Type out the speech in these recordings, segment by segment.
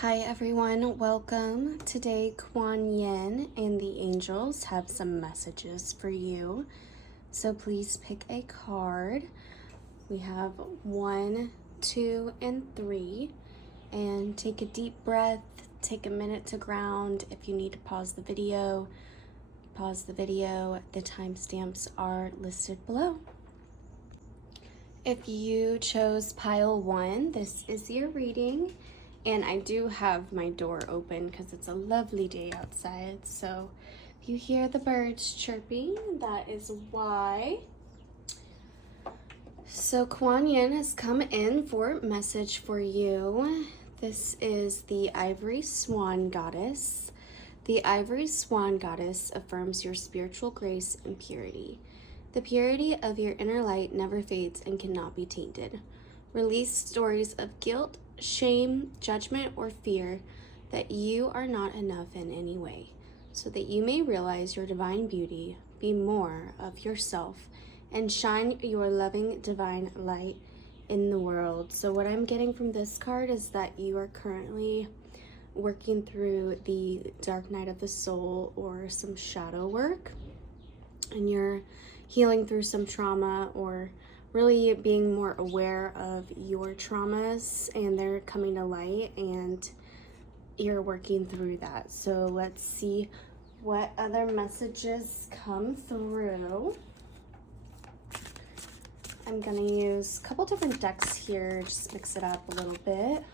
Hi everyone, welcome. Today Kuan Yin and the angels have some messages for you. So please pick a card. We have 1, 2, and 3. And take a deep breath, take a minute to ground. If you need to pause the video, pause the video. The timestamps are listed below. If you chose pile 1, this is your reading. And I do have my door open because it's a lovely day outside. So if you hear the birds chirping, that is why. So Kuan Yin has come in for a message for you. This is the Ivory Swan Goddess. The Ivory Swan Goddess affirms your spiritual grace and purity. The purity of your inner light never fades and cannot be tainted. Release stories of guilt, shame, judgment, or fear that you are not enough in any way, so that you may realize your divine beauty, be more of yourself, and shine your loving divine light in the world. So what I'm getting from this card is that you are currently working through the dark night of the soul or some shadow work, and you're healing through some trauma or really being more aware of your traumas, and they're coming to light and you're working through that. So let's see what other messages come through. I'm gonna use a couple different decks here, just mix it up a little bit.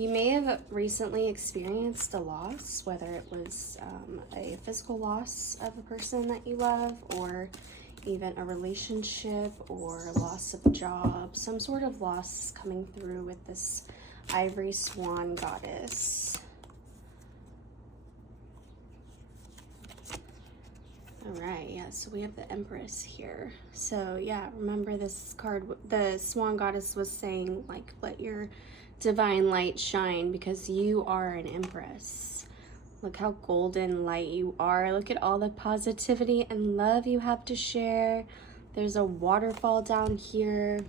You may have recently experienced a loss, whether it was a physical loss of a person that you love, or even a relationship, or a loss of a job. Some sort of loss coming through with this Ivory Swan Goddess. All right, yeah, so we have the Empress here. So yeah, remember this card, the Swan Goddess was saying, like, let your divine light shine because you are an empress. Look how golden light you are. Look at all the positivity and love you have to share. There's a waterfall down here,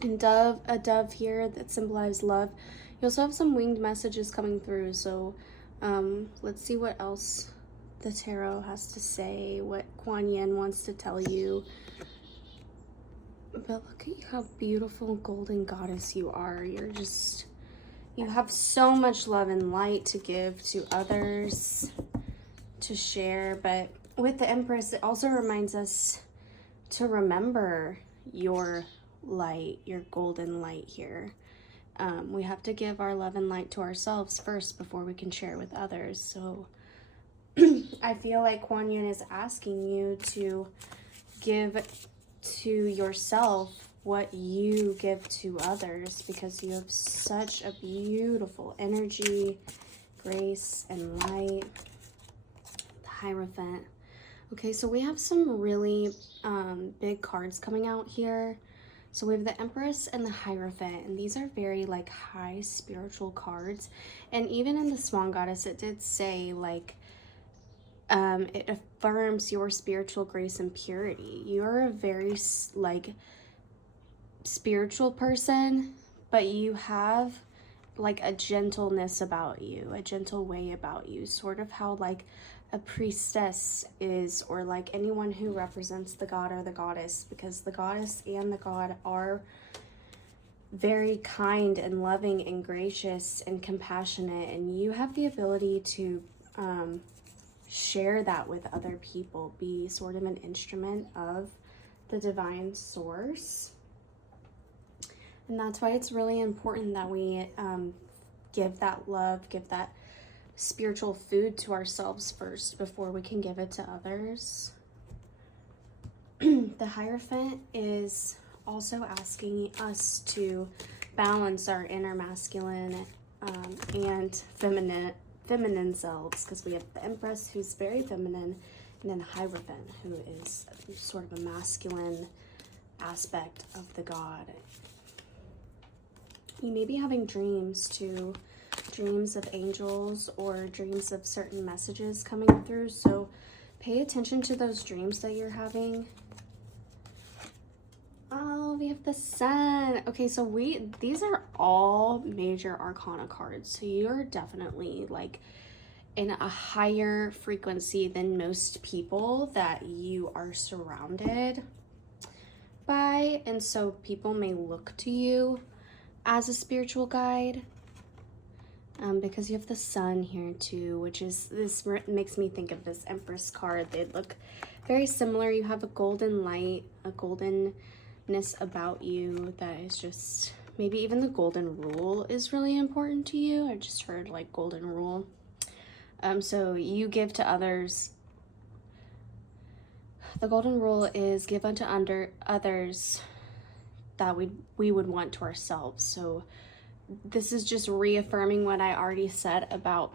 and a dove here that symbolizes love. You also have some winged messages coming through. So let's see what else the tarot has to say, what Kuan Yin wants to tell you. But look at how beautiful golden goddess you are. You have so much love and light to give to others, to share. But with the Empress, it also reminds us to remember your light, your golden light here. We have to give our love and light to ourselves first before we can share with others. So I feel like Kuan Yin is asking you to give to yourself what you give to others, because you have such a beautiful energy, grace, and light. The Hierophant. Okay, so we have some really big cards coming out here. So we have the Empress and the Hierophant, and these are very like high spiritual cards. And even in the Swan Goddess, it did say like it affirms your spiritual grace and purity. You're a very like spiritual person, but you have like a gentleness about you, a gentle way about you, sort of how like a priestess is, or like anyone who represents the god or the goddess, because the goddess and the god are very kind and loving and gracious and compassionate, and you have the ability to share that with other people, be sort of an instrument of the divine source. And that's why it's really important that we give that love, give that spiritual food to ourselves first before we can give it to others. The Hierophant is also asking us to balance our inner masculine and feminine selves, because we have the Empress, who's very feminine, and then the Hierophant, who is sort of a masculine aspect of the god. You may be having dreams too, dreams of angels or dreams of certain messages coming through, so pay attention to those dreams that you're having. Oh, we have the Sun. Okay, so these are all major arcana cards. So you're definitely like in a higher frequency than most people that you are surrounded by. And so people may look to you as a spiritual guide. Because you have the Sun here too, which is, this makes me think of this Empress card. They look very similar. You have a golden light, a goldenness about you that is just, maybe even the golden rule is really important to you. I just heard like golden rule. So you give to others. The golden rule is give unto others that we would want to ourselves. So this is just reaffirming what I already said about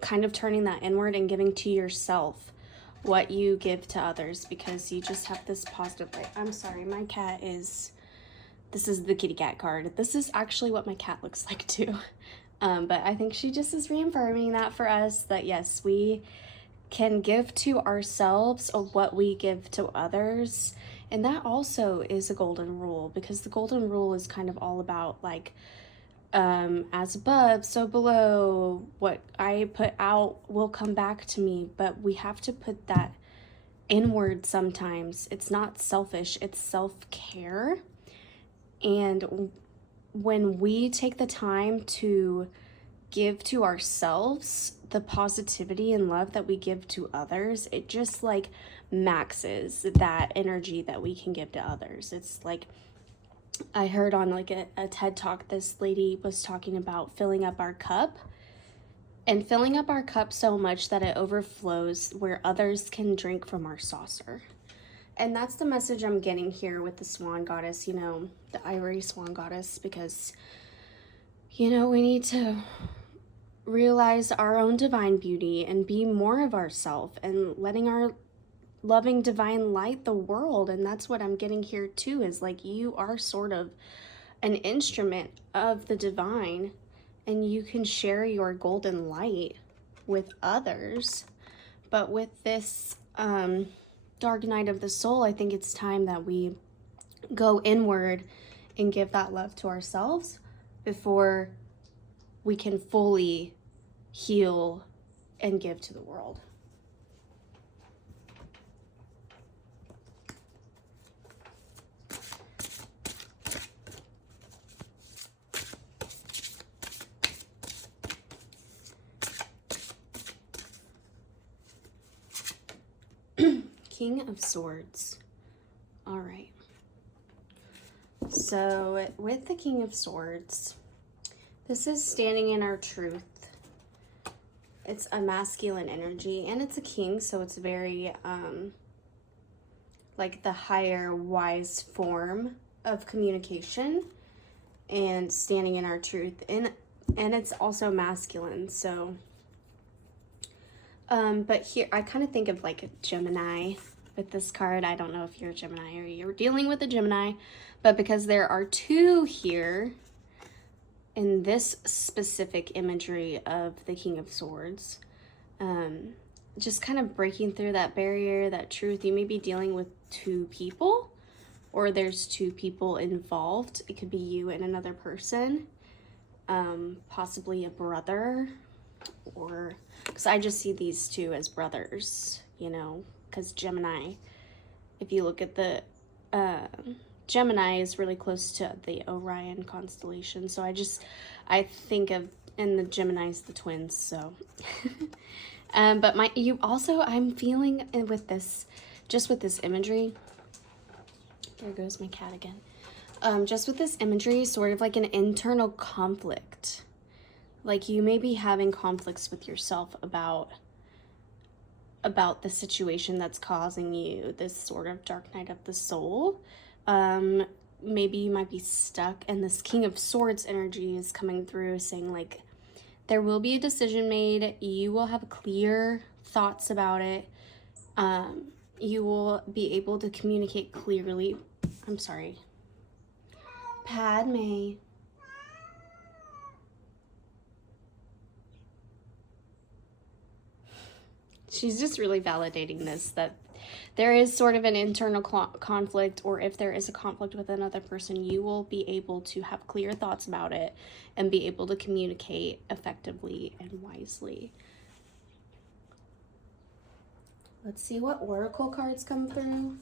kind of turning that inward and giving to yourself what you give to others, because you just have this positive light. I'm sorry, my cat is, this is the kitty cat card. This is actually what my cat looks like too. But I think she just is reaffirming that for us, that yes, we can give to ourselves what we give to others. And that also is a golden rule, because the golden rule is kind of all about like, as above, so below. What I put out will come back to me, but we have to put that inward sometimes. It's not selfish, it's self-care. And when we take the time to give to ourselves the positivity and love that we give to others, it just like maxes that energy that we can give to others. It's like, I heard on like a TED Talk, this lady was talking about filling up our cup, and filling up our cup so much that it overflows where others can drink from our saucer. And that's the message I'm getting here with the Swan Goddess, you know, the Ivory Swan Goddess, because, you know, we need to realize our own divine beauty and be more of ourselves and letting our loving divine light the world. And that's what I'm getting here too, is like you are sort of an instrument of the divine, and you can share your golden light with others. But with this dark night of the soul, I think it's time that we go inward and give that love to ourselves before we can fully heal and give to the world. King of Swords. All right. So with the King of Swords, this is standing in our truth. It's a masculine energy, and it's a king, so it's very like the higher wise form of communication and standing in our truth. And it's also masculine, so but here I kind of think of like a Gemini with this card. I don't know if you're a Gemini or you're dealing with a Gemini, but because there are two here in this specific imagery of the King of Swords, just kind of breaking through that barrier, that truth. You may be dealing with two people, or there's two people involved. It could be you and another person, possibly a brother, or because I just see these two as brothers, you know, because Gemini, if you look at the Gemini is really close to the Orion constellation, so I think of, and the Gemini's the twins, so but I'm feeling with this, just with this imagery, there goes my cat again, just with this imagery, sort of like an internal conflict. Like you may be having conflicts with yourself about the situation that's causing you this sort of dark night of the soul. Maybe you might be stuck, and this King of Swords energy is coming through saying like there will be a decision made. You will have clear thoughts about it. You will be able to communicate clearly. I'm sorry. Padme. She's just really validating this, that there is sort of an internal conflict, or if there is a conflict with another person, you will be able to have clear thoughts about it and be able to communicate effectively and wisely. Let's see what oracle cards come through.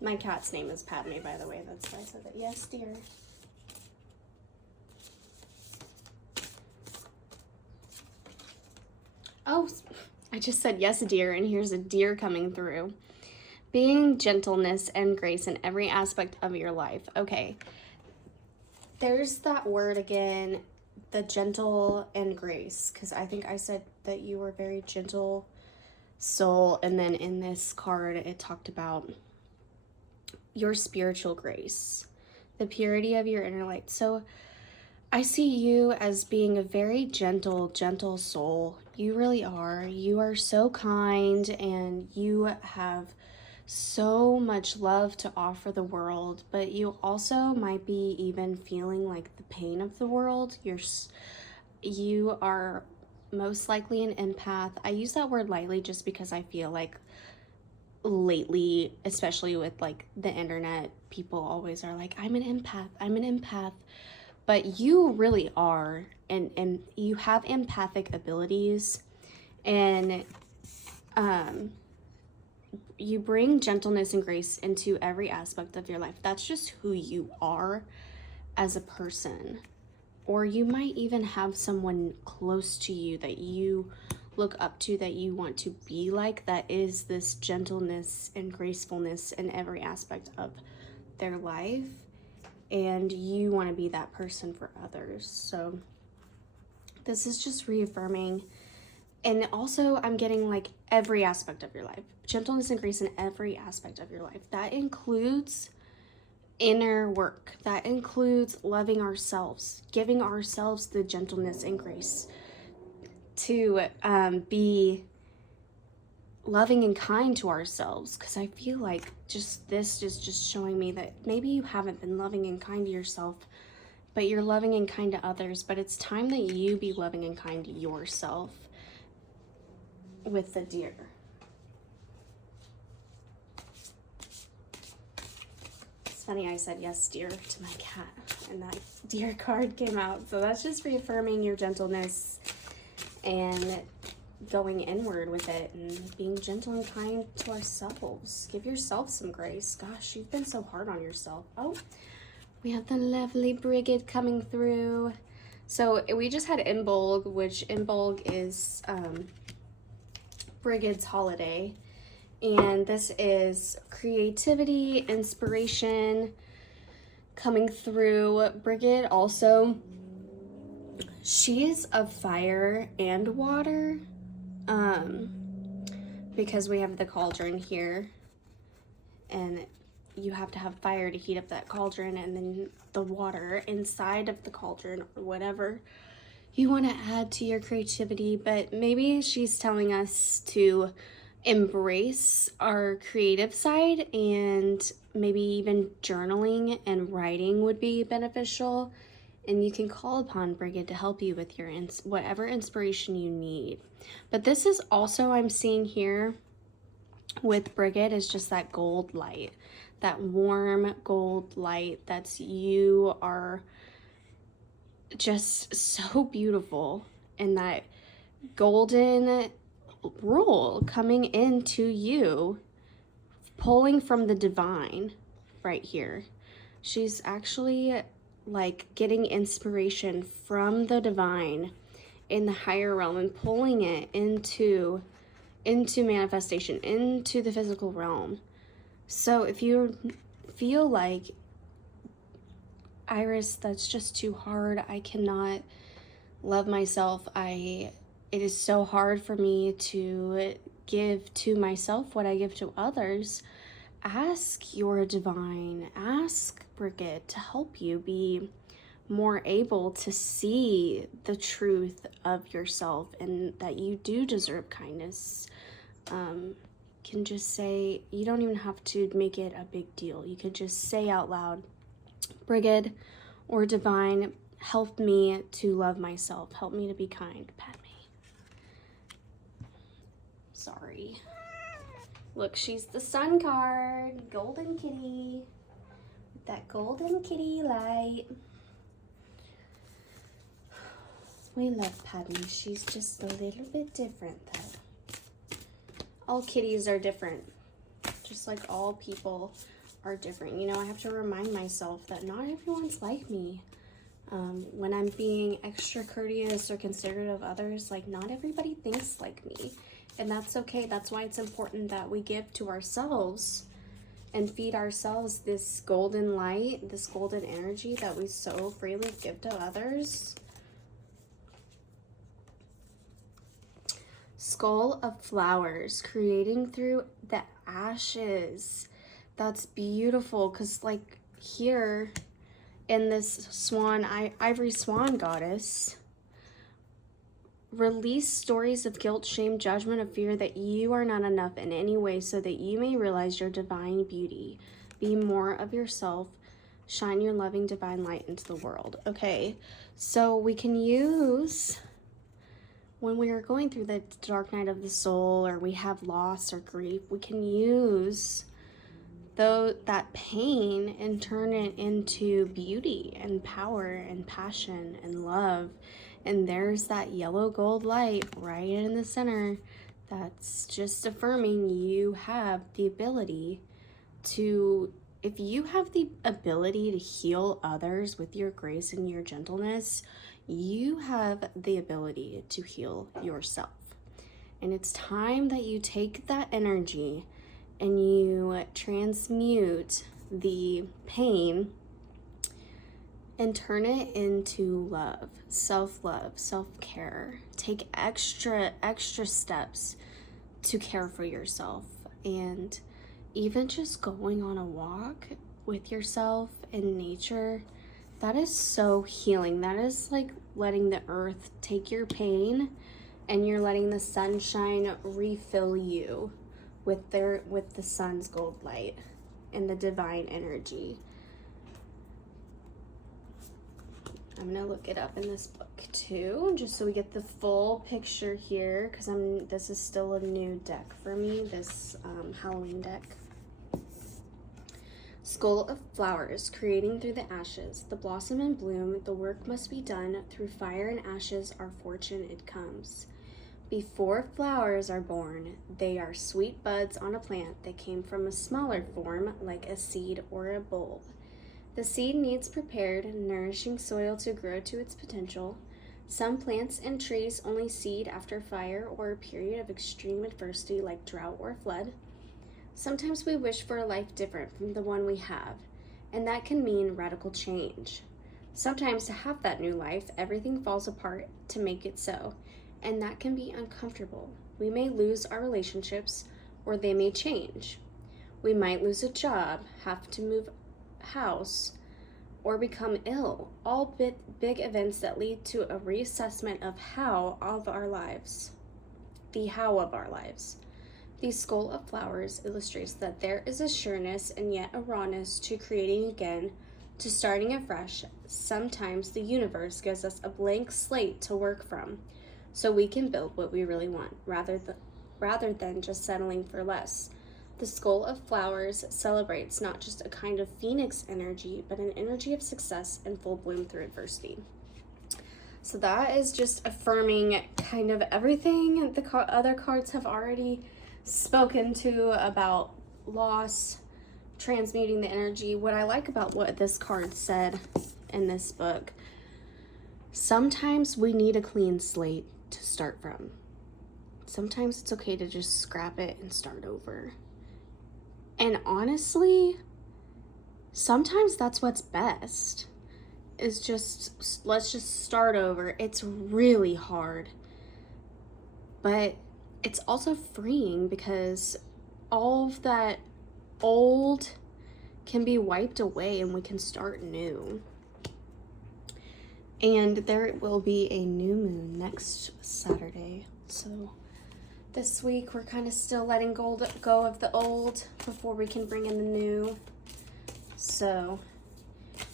My cat's name is Padme, by the way. That's why I said that. Yes, dear. Oh, I just said yes, dear, and here's a deer coming through. Being gentleness and grace in every aspect of your life. Okay. There's that word again, the gentle and grace, because I think I said that you were very gentle soul, and then in this card it talked about your spiritual grace, the purity of your inner light. So I see you as being a very gentle soul. You really are. You are so kind, and you have so much love to offer the world, but you also might be even feeling like the pain of the world. You are most likely an empath. I use that word lightly just because I feel like lately, especially with like the internet, people always are like, I'm an empath. But you really are, and you have empathic abilities, and you bring gentleness and grace into every aspect of your life. That's just who you are as a person. Or you might even have someone close to you that you look up to, that you want to be like, that is this gentleness and gracefulness in every aspect of their life, and you want to be that person for others. So this is just reaffirming. And also I'm getting like every aspect of your life, gentleness and grace in every aspect of your life. That includes inner work, that includes loving ourselves, giving ourselves the gentleness and grace to be loving and kind to ourselves, because I feel like this is just showing me that maybe you haven't been loving and kind to yourself, but you're loving and kind to others. But it's time that you be loving and kind to yourself with the deer. It's funny, I said yes, dear, to my cat, and that deer card came out. So that's just reaffirming your gentleness and going inward with it and being gentle and kind to ourselves. Give yourself some grace. Gosh, you've been so hard on yourself. Oh, we have the lovely Brigid coming through. So we just had Imbolg, which Imbolg is Brigid's holiday. And this is creativity, inspiration coming through. Brigid also, she is of fire and water, because we have the cauldron here, and you have to have fire to heat up that cauldron, and then the water inside of the cauldron, or whatever you want to add to your creativity. But maybe she's telling us to embrace our creative side, and maybe even journaling and writing would be beneficial. And you can call upon Brigid to help you with your whatever inspiration you need. But this is also, I'm seeing here with Brigid, is just that gold light, that warm gold light. That's, you are just so beautiful, and that golden rule coming into you, pulling from the divine right here. She's actually like getting inspiration from the divine in the higher realm and pulling it into manifestation, into the physical realm. So if you feel like, Iris, that's just too hard, I cannot love myself, it is so hard for me to give to myself what I give to others, ask your divine, ask Brigid to help you be more able to see the truth of yourself, and that you do deserve kindness. Can just say, you don't even have to make it a big deal. You could just say out loud, Brigid or divine, help me to love myself. Help me to be kind, Padme. Look, she's the sun card. Golden kitty. With that golden kitty light. We love Padme. She's just a little bit different, though. All kitties are different. Just like all people are different. You know, I have to remind myself that not everyone's like me. When I'm being extra courteous or considerate of others, like, not everybody thinks like me. And that's okay. That's why it's important that we give to ourselves and feed ourselves this golden light, this golden energy that we so freely give to others. Skull of flowers, creating through the ashes. That's beautiful, because like here in this swan, ivory swan goddess, release stories of guilt, shame, judgment, of fear that you are not enough in any way, so that you may realize your divine beauty. Be more of yourself. Shine your loving divine light into the world. Okay, so we can use, when we are going through the dark night of the soul, or we have loss or grief, we can use that pain and turn it into beauty and power and passion and love. And there's that yellow gold light right in the center that's just affirming you have the ability to, if you have the ability to heal others with your grace and your gentleness, you have the ability to heal yourself. And it's time that you take that energy and you transmute the pain and turn it into love, self-love, self-care. Take extra steps to care for yourself. And even just going on a walk with yourself in nature, that is so healing. That is like letting the earth take your pain, and you're letting the sunshine refill you with the sun's gold light and the divine energy. I'm gonna look it up in this book too, just so we get the full picture here, because this is still a new deck for me, this Halloween deck. Skull of flowers, creating through the ashes, the blossom and bloom, the work must be done, through fire and ashes our fortune it comes. Before flowers are born, they are sweet buds on a plant that came from a smaller form, like a seed or a bulb. The seed needs prepared, nourishing soil to grow to its potential. Some plants and trees only seed after fire or a period of extreme adversity like drought or flood. Sometimes we wish for a life different from the one we have, and that can mean radical change. Sometimes to have that new life, everything falls apart to make it so, and that can be uncomfortable. We may lose our relationships, or they may change. We might lose a job, have to move house, or become ill. All big events that lead to a reassessment of how of our lives. The how of our lives. The skull of flowers illustrates that there is a sureness and yet a rawness to creating again, to starting afresh. Sometimes the universe gives us a blank slate to work from, so we can build what we really want, rather than just settling for less. The skull of flowers celebrates not just a kind of phoenix energy, but an energy of success and full bloom through adversity. So that is just affirming kind of everything the other cards have already spoken to about loss, transmuting the energy. What I like about what this card said in this book, sometimes we need a clean slate to start from. Sometimes it's okay to just scrap it and start over. And honestly, sometimes that's what's best, is just, let's just start over. It's really hard, but it's also freeing, because all of that old can be wiped away and we can start new. And there will be a new moon next Saturday. So this week we're kind of still letting go of the old before we can bring in the new. So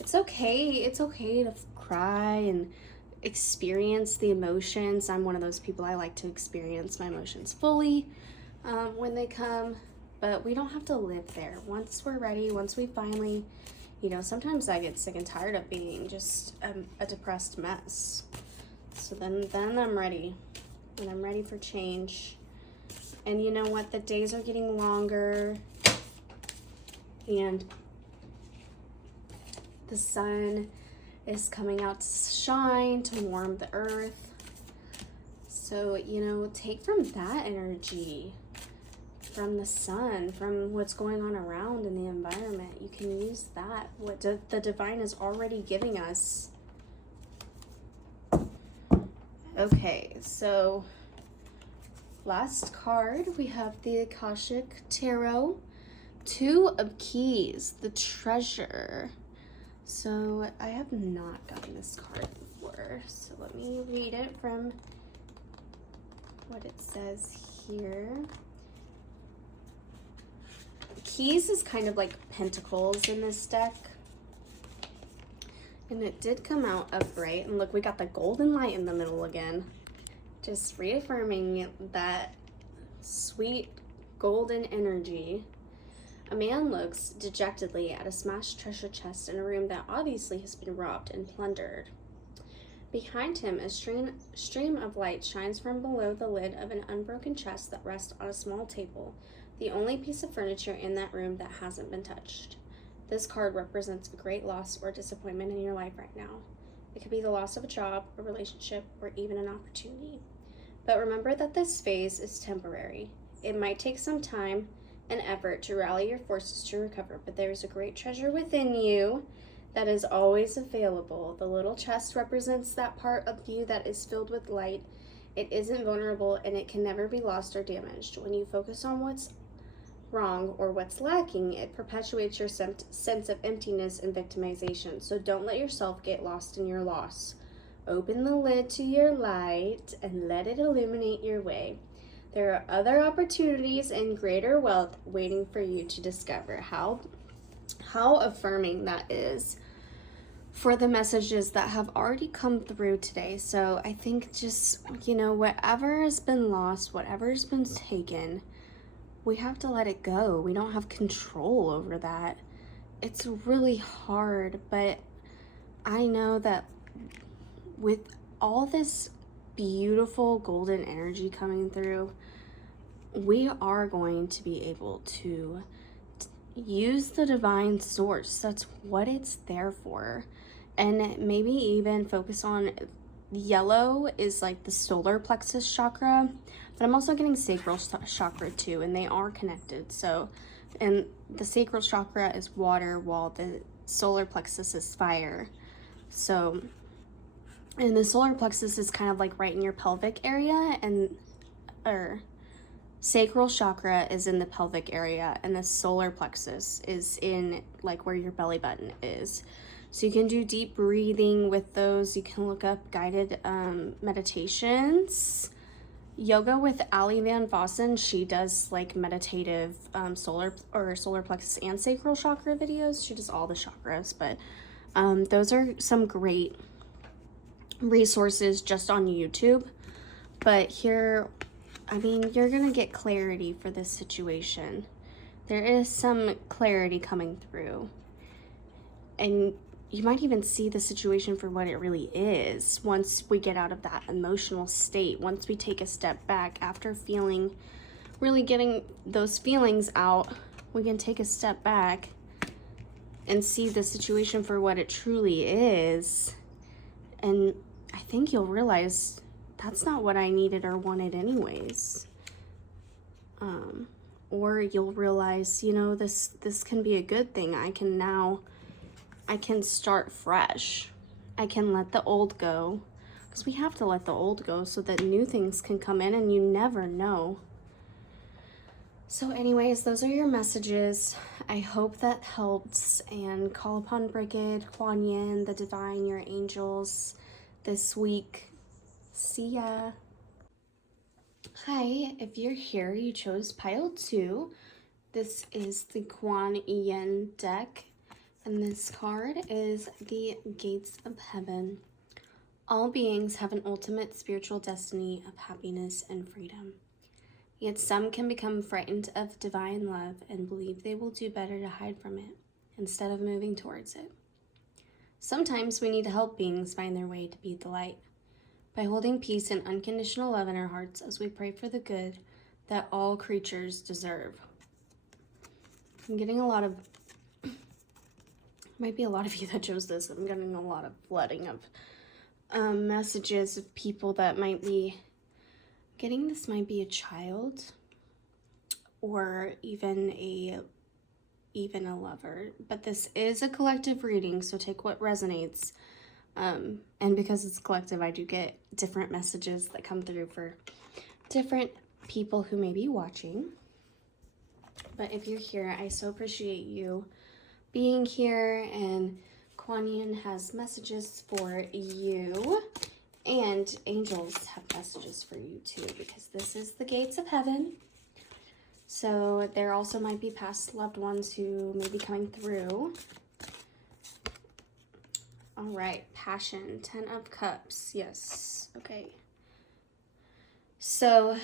it's okay. It's okay to cry and experience the emotions. I'm one of those people, I like to experience my emotions fully when they come. but we don't have to live there. Once we're ready, once we finally, you know, sometimes I get sick and tired of being just a depressed mess. So then I'm ready, and I'm ready for change. And you know what? The days are getting longer, and the sun is coming out to shine, to warm the earth. So, you know, take from that energy, from the sun, from what's going on around in the environment. You can use that, what the divine is already giving us. Okay, so last card, we have the Akashic Tarot. 2 of Keys, the Treasure. So I have not gotten this card before, so let me read it from what it says here. Keys is kind of like pentacles in this deck. And it did come out upright. And look, we got the golden light in the middle again. Just reaffirming that sweet golden energy. A man looks dejectedly at a smashed treasure chest in a room that obviously has been robbed and plundered. Behind him, a stream of light shines from below the lid of an unbroken chest that rests on a small table, the only piece of furniture in that room that hasn't been touched. This card represents a great loss or disappointment in your life right now. It could be the loss of a job, a relationship, or even an opportunity. But remember that this phase is temporary. It might take some time and effort to rally your forces to recover, but there is a great treasure within you that is always available. The little chest represents that part of you that is filled with light. It isn't vulnerable, and it can never be lost or damaged. When you focus on what's wrong or what's lacking, it perpetuates your sense of emptiness and victimization. So don't let yourself get lost in your loss. Open the lid to your light and let it illuminate your way. There are other opportunities and greater wealth waiting for you to discover. How affirming that is for the messages that have already come through today. So I think just, you know, whatever has been lost, whatever has been taken, we have to let it go. We don't have control over that. It's really hard, but I know that with all this beautiful golden energy coming through, we are going to be able to use the divine source. That's what it's there for. And maybe even focus on yellow is like the solar plexus chakra, but I'm also getting sacral chakra too, and they are connected. So, and the sacral chakra is water, while the solar plexus is fire. So, and the solar plexus is kind of like right in your pelvic area, and sacral chakra is in the pelvic area, and the solar plexus is in like where your belly button is. So you can do deep breathing with those. You can look up guided meditations. Yoga with Ali Van Vossen, she does like meditative solar plexus and sacral chakra videos. She does all the chakras, but those are some great resources just on YouTube. But here, I mean, you're gonna get clarity for this situation. There is some clarity coming through, and you might even see the situation for what it really is once we get out of that emotional state, once we take a step back after really getting those feelings out. We can take a step back and see the situation for what it truly is, and I think you'll realize that's not what I needed or wanted anyways. Or you'll realize, you know, this can be a good thing. I can start fresh. I can let the old go, because we have to let the old go so that new things can come in, and you never know. So anyways, those are your messages. I hope that helps, and call upon Brigid, Kuan, the divine, your angels this week. See ya. Hi, if you're here, you chose pile 2. This is the Kuan Yin deck, and this card is the Gates of Heaven. All beings have an ultimate spiritual destiny of happiness and freedom. Yet some can become frightened of divine love and believe they will do better to hide from it instead of moving towards it. Sometimes we need to help beings find their way to be the light by holding peace and unconditional love in our hearts as we pray for the good that all creatures deserve. I'm getting a lot of, might be a lot of you that chose this. I'm getting a lot of flooding of messages of people that might be getting this. Might be a child or even a lover, but this is a collective reading, so take what resonates. And because it's collective, I do get different messages that come through for different people who may be watching. But if you're here, I so appreciate you being here, and Kuan has messages for you, and angels have messages for you too, because this is the gates of heaven. So there also might be past loved ones who may be coming through. All right, passion, 10 of Cups, yes, okay. So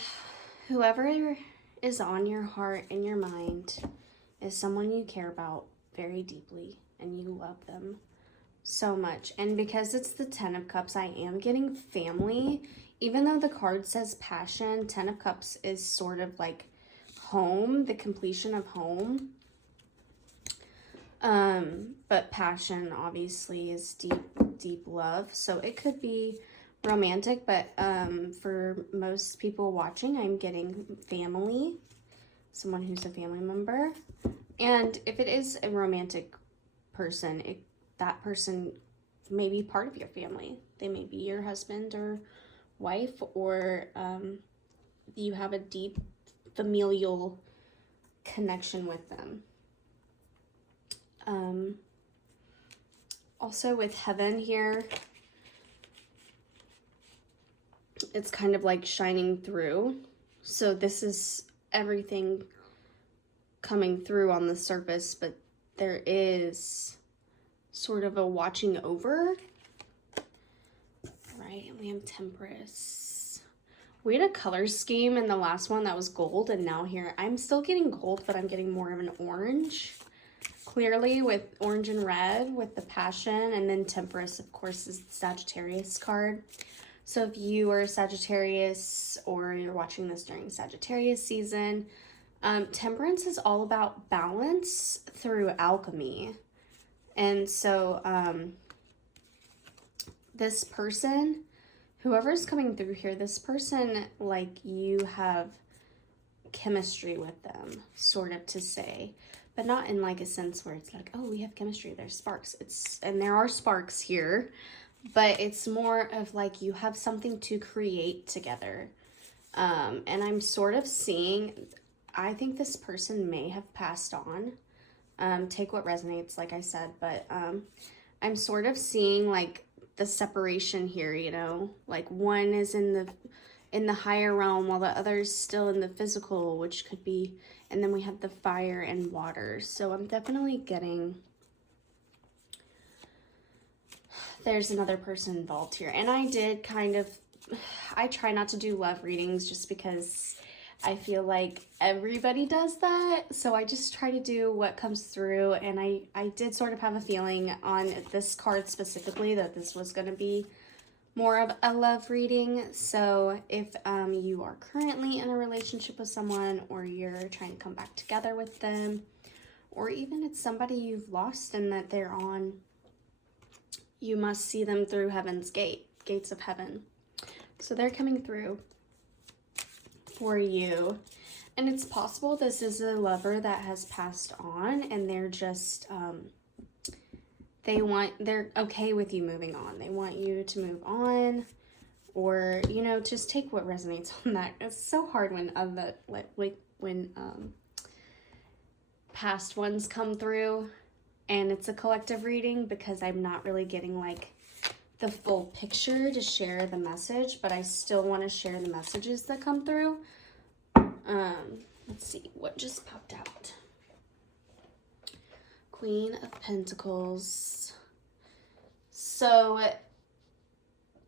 whoever is on your heart and your mind is someone you care about very deeply, and you love them so much. And because it's the 10 of Cups, I am getting family. Even though the card says passion, 10 of Cups is sort of like home, the completion of home. But passion obviously is deep love. So it could be romantic, but for most people watching, I'm getting family, someone who's a family member. And if it is a romantic person, that person may be part of your family. They may be your husband or wife, or you have a deep familial connection with them. Also with heaven here, it's kind of like shining through. So this is everything coming through on the surface, but there is sort of a watching over. Right, and we have Temperance. We had a color scheme in the last one that was gold, and now here I'm still getting gold, but I'm getting more of an orange. Clearly with orange and red with the passion, and then Temperance, of course, is the Sagittarius card. So if you are Sagittarius or you're watching this during Sagittarius season, Temperance is all about balance through alchemy. And so this person, whoever's coming through here, this person, like, you have chemistry with them, sort of, to say, but not in like a sense where it's like, oh, we have chemistry, there's sparks. And there are sparks here, but it's more of like you have something to create together. And I'm sort of seeing, I think this person may have passed on. Take what resonates, like I said, but I'm sort of seeing like the separation here, you know, like one is in the higher realm while the other's still in the physical, which could be, and then we have the fire and water. So I'm definitely getting, there's another person involved here. And I did kind of, I try not to do love readings just because I feel like everybody does that. So I just try to do what comes through. And I did sort of have a feeling on this card specifically that this was going to be more of a love reading. So if you are currently in a relationship with someone, or you're trying to come back together with them, or even it's somebody you've lost and that they're on, you must see them through heaven's gates of heaven. So they're coming through for you. And it's possible this is a lover that has passed on, and they're just they're okay with you moving on. They want you to move on, or, you know, just take what resonates on that. It's so hard when past ones come through and it's a collective reading, because I'm not really getting like the full picture to share the message, but I still want to share the messages that come through. Let's see what just popped out. Queen of Pentacles. So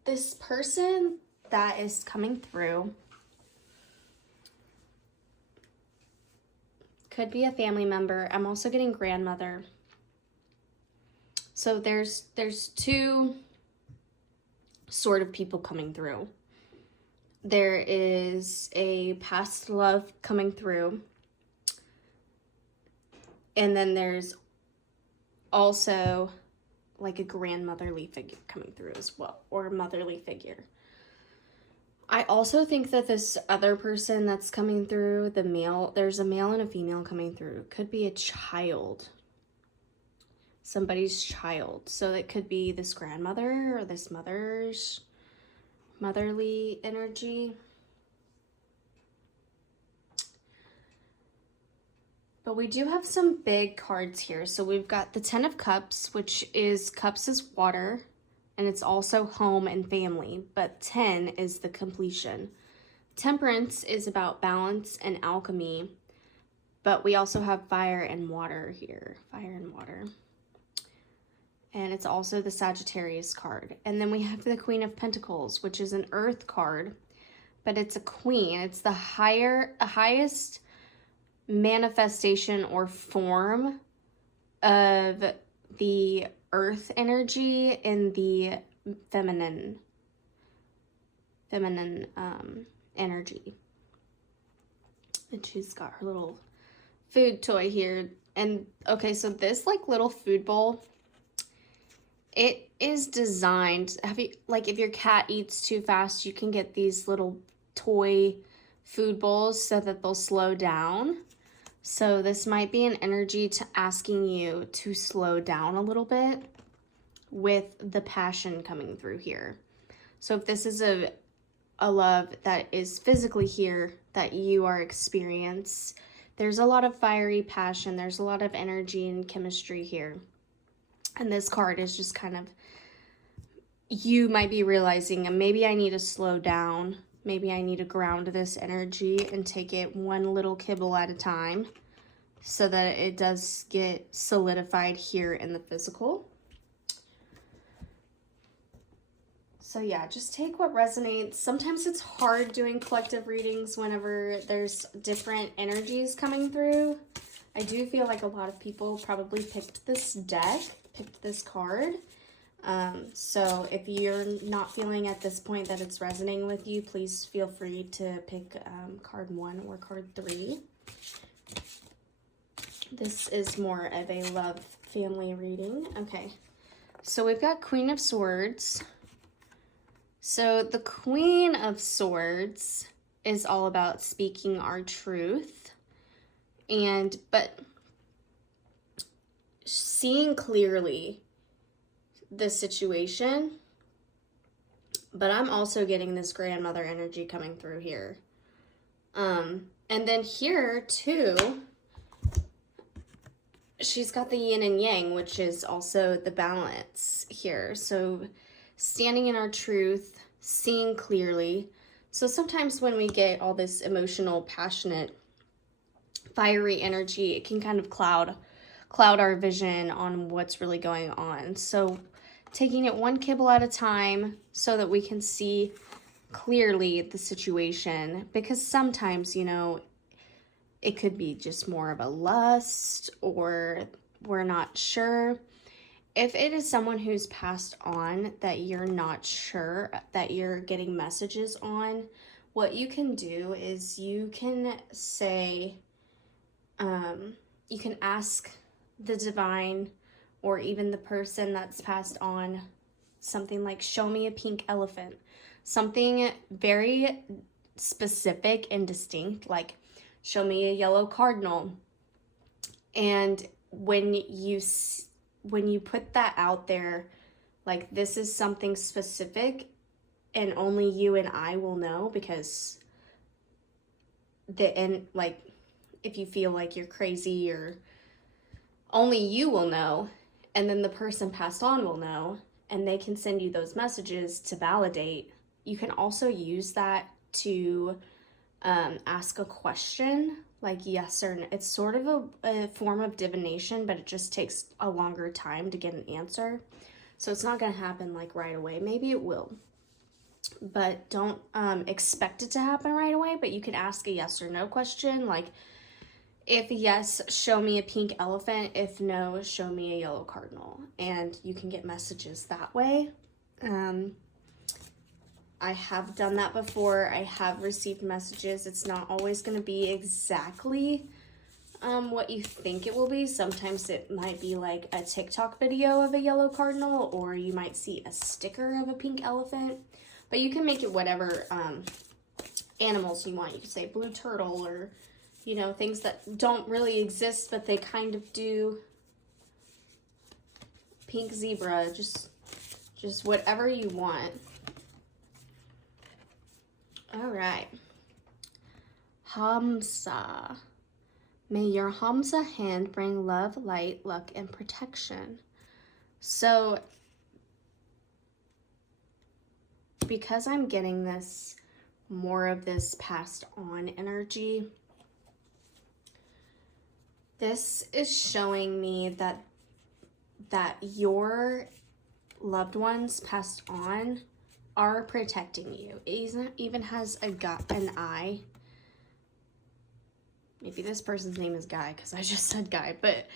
this person that is coming through, Could be a family member. I'm also getting grandmother. So there's two sort of people coming through. There is a past love coming through. And then there's also like a grandmotherly figure coming through as well, or a motherly figure. I also think that this other person that's coming through, the male, there's a male and a female coming through. Could be a child. Somebody's child. So it could be this grandmother or this mother's motherly energy. But we do have some big cards here. So we've got the 10 of Cups, which is cups is water, and it's also home and family, but 10 is the completion. Temperance is about balance and alchemy, but we also have fire and water here. Fire and water. And it's also the Sagittarius card. And then we have the Queen of Pentacles, which is an earth card, but it's a queen. It's the highest manifestation or form of the earth energy in the feminine energy. And she's got her little food toy here. And okay, so this like little food bowl, it is designed, if your cat eats too fast, you can get these little toy food bowls so that they'll slow down. So this might be an energy to asking you to slow down a little bit with the passion coming through here. So if this is a love that is physically here that you are experiencing, there's a lot of fiery passion. There's a lot of energy and chemistry here. And this card is just kind of, you might be realizing maybe I need to slow down. Maybe I need to ground this energy and take it one little kibble at a time so that it does get solidified here in the physical. So yeah, just take what resonates. Sometimes it's hard doing collective readings whenever there's different energies coming through. I do feel like a lot of people probably picked this deck, picked this card. So if you're not feeling at this point that it's resonating with you, please feel free to pick card 1 or card 3. This is more of a love family reading. Okay, so we've got Queen of Swords. So the Queen of Swords is all about speaking our truth, but seeing clearly the situation. But I'm also getting this grandmother energy coming through here. And then here too, she's got the yin and yang, which is also the balance here. So standing in our truth, seeing clearly. So sometimes when we get all this emotional, passionate, fiery energy, it can kind of cloud our vision on what's really going on. So taking it one kibble at a time so that we can see clearly the situation, because sometimes, it could be just more of a lust, or we're not sure. If it is someone who's passed on that you're not sure that you're getting messages on, what you can do is you can say, you can ask the divine or even the person that's passed on something like, show me a pink elephant. Something very specific and distinct, like show me a yellow cardinal. And when you put that out there, like this is something specific and only you and I will know, because if you feel like you're crazy, or only you will know, and then the person passed on will know, and they can send you those messages to validate. You can also use that to ask a question, like yes or no. It's sort of a form of divination, but it just takes a longer time to get an answer. So it's not going to happen like right away. Maybe it will, but don't expect it to happen right away. But you can ask a yes or no question, like, If yes, show me a pink elephant. If no, show me a yellow cardinal. And you can get messages that way. I have done that before. I have received messages. It's not always going to be exactly what you think it will be. Sometimes it might be like a TikTok video of a yellow cardinal, or you might see a sticker of a pink elephant. But you can make it whatever animals you want. You could say blue turtle, or, you know, things that don't really exist, but they kind of do. Pink zebra, just whatever you want. All right. Hamsa. May your Hamsa hand bring love, light, luck, and protection. So, because I'm getting this, more of this passed on energy, this is showing me that your loved ones passed on are protecting you. It even has an eye. Maybe this person's name is Guy, because I just said Guy, but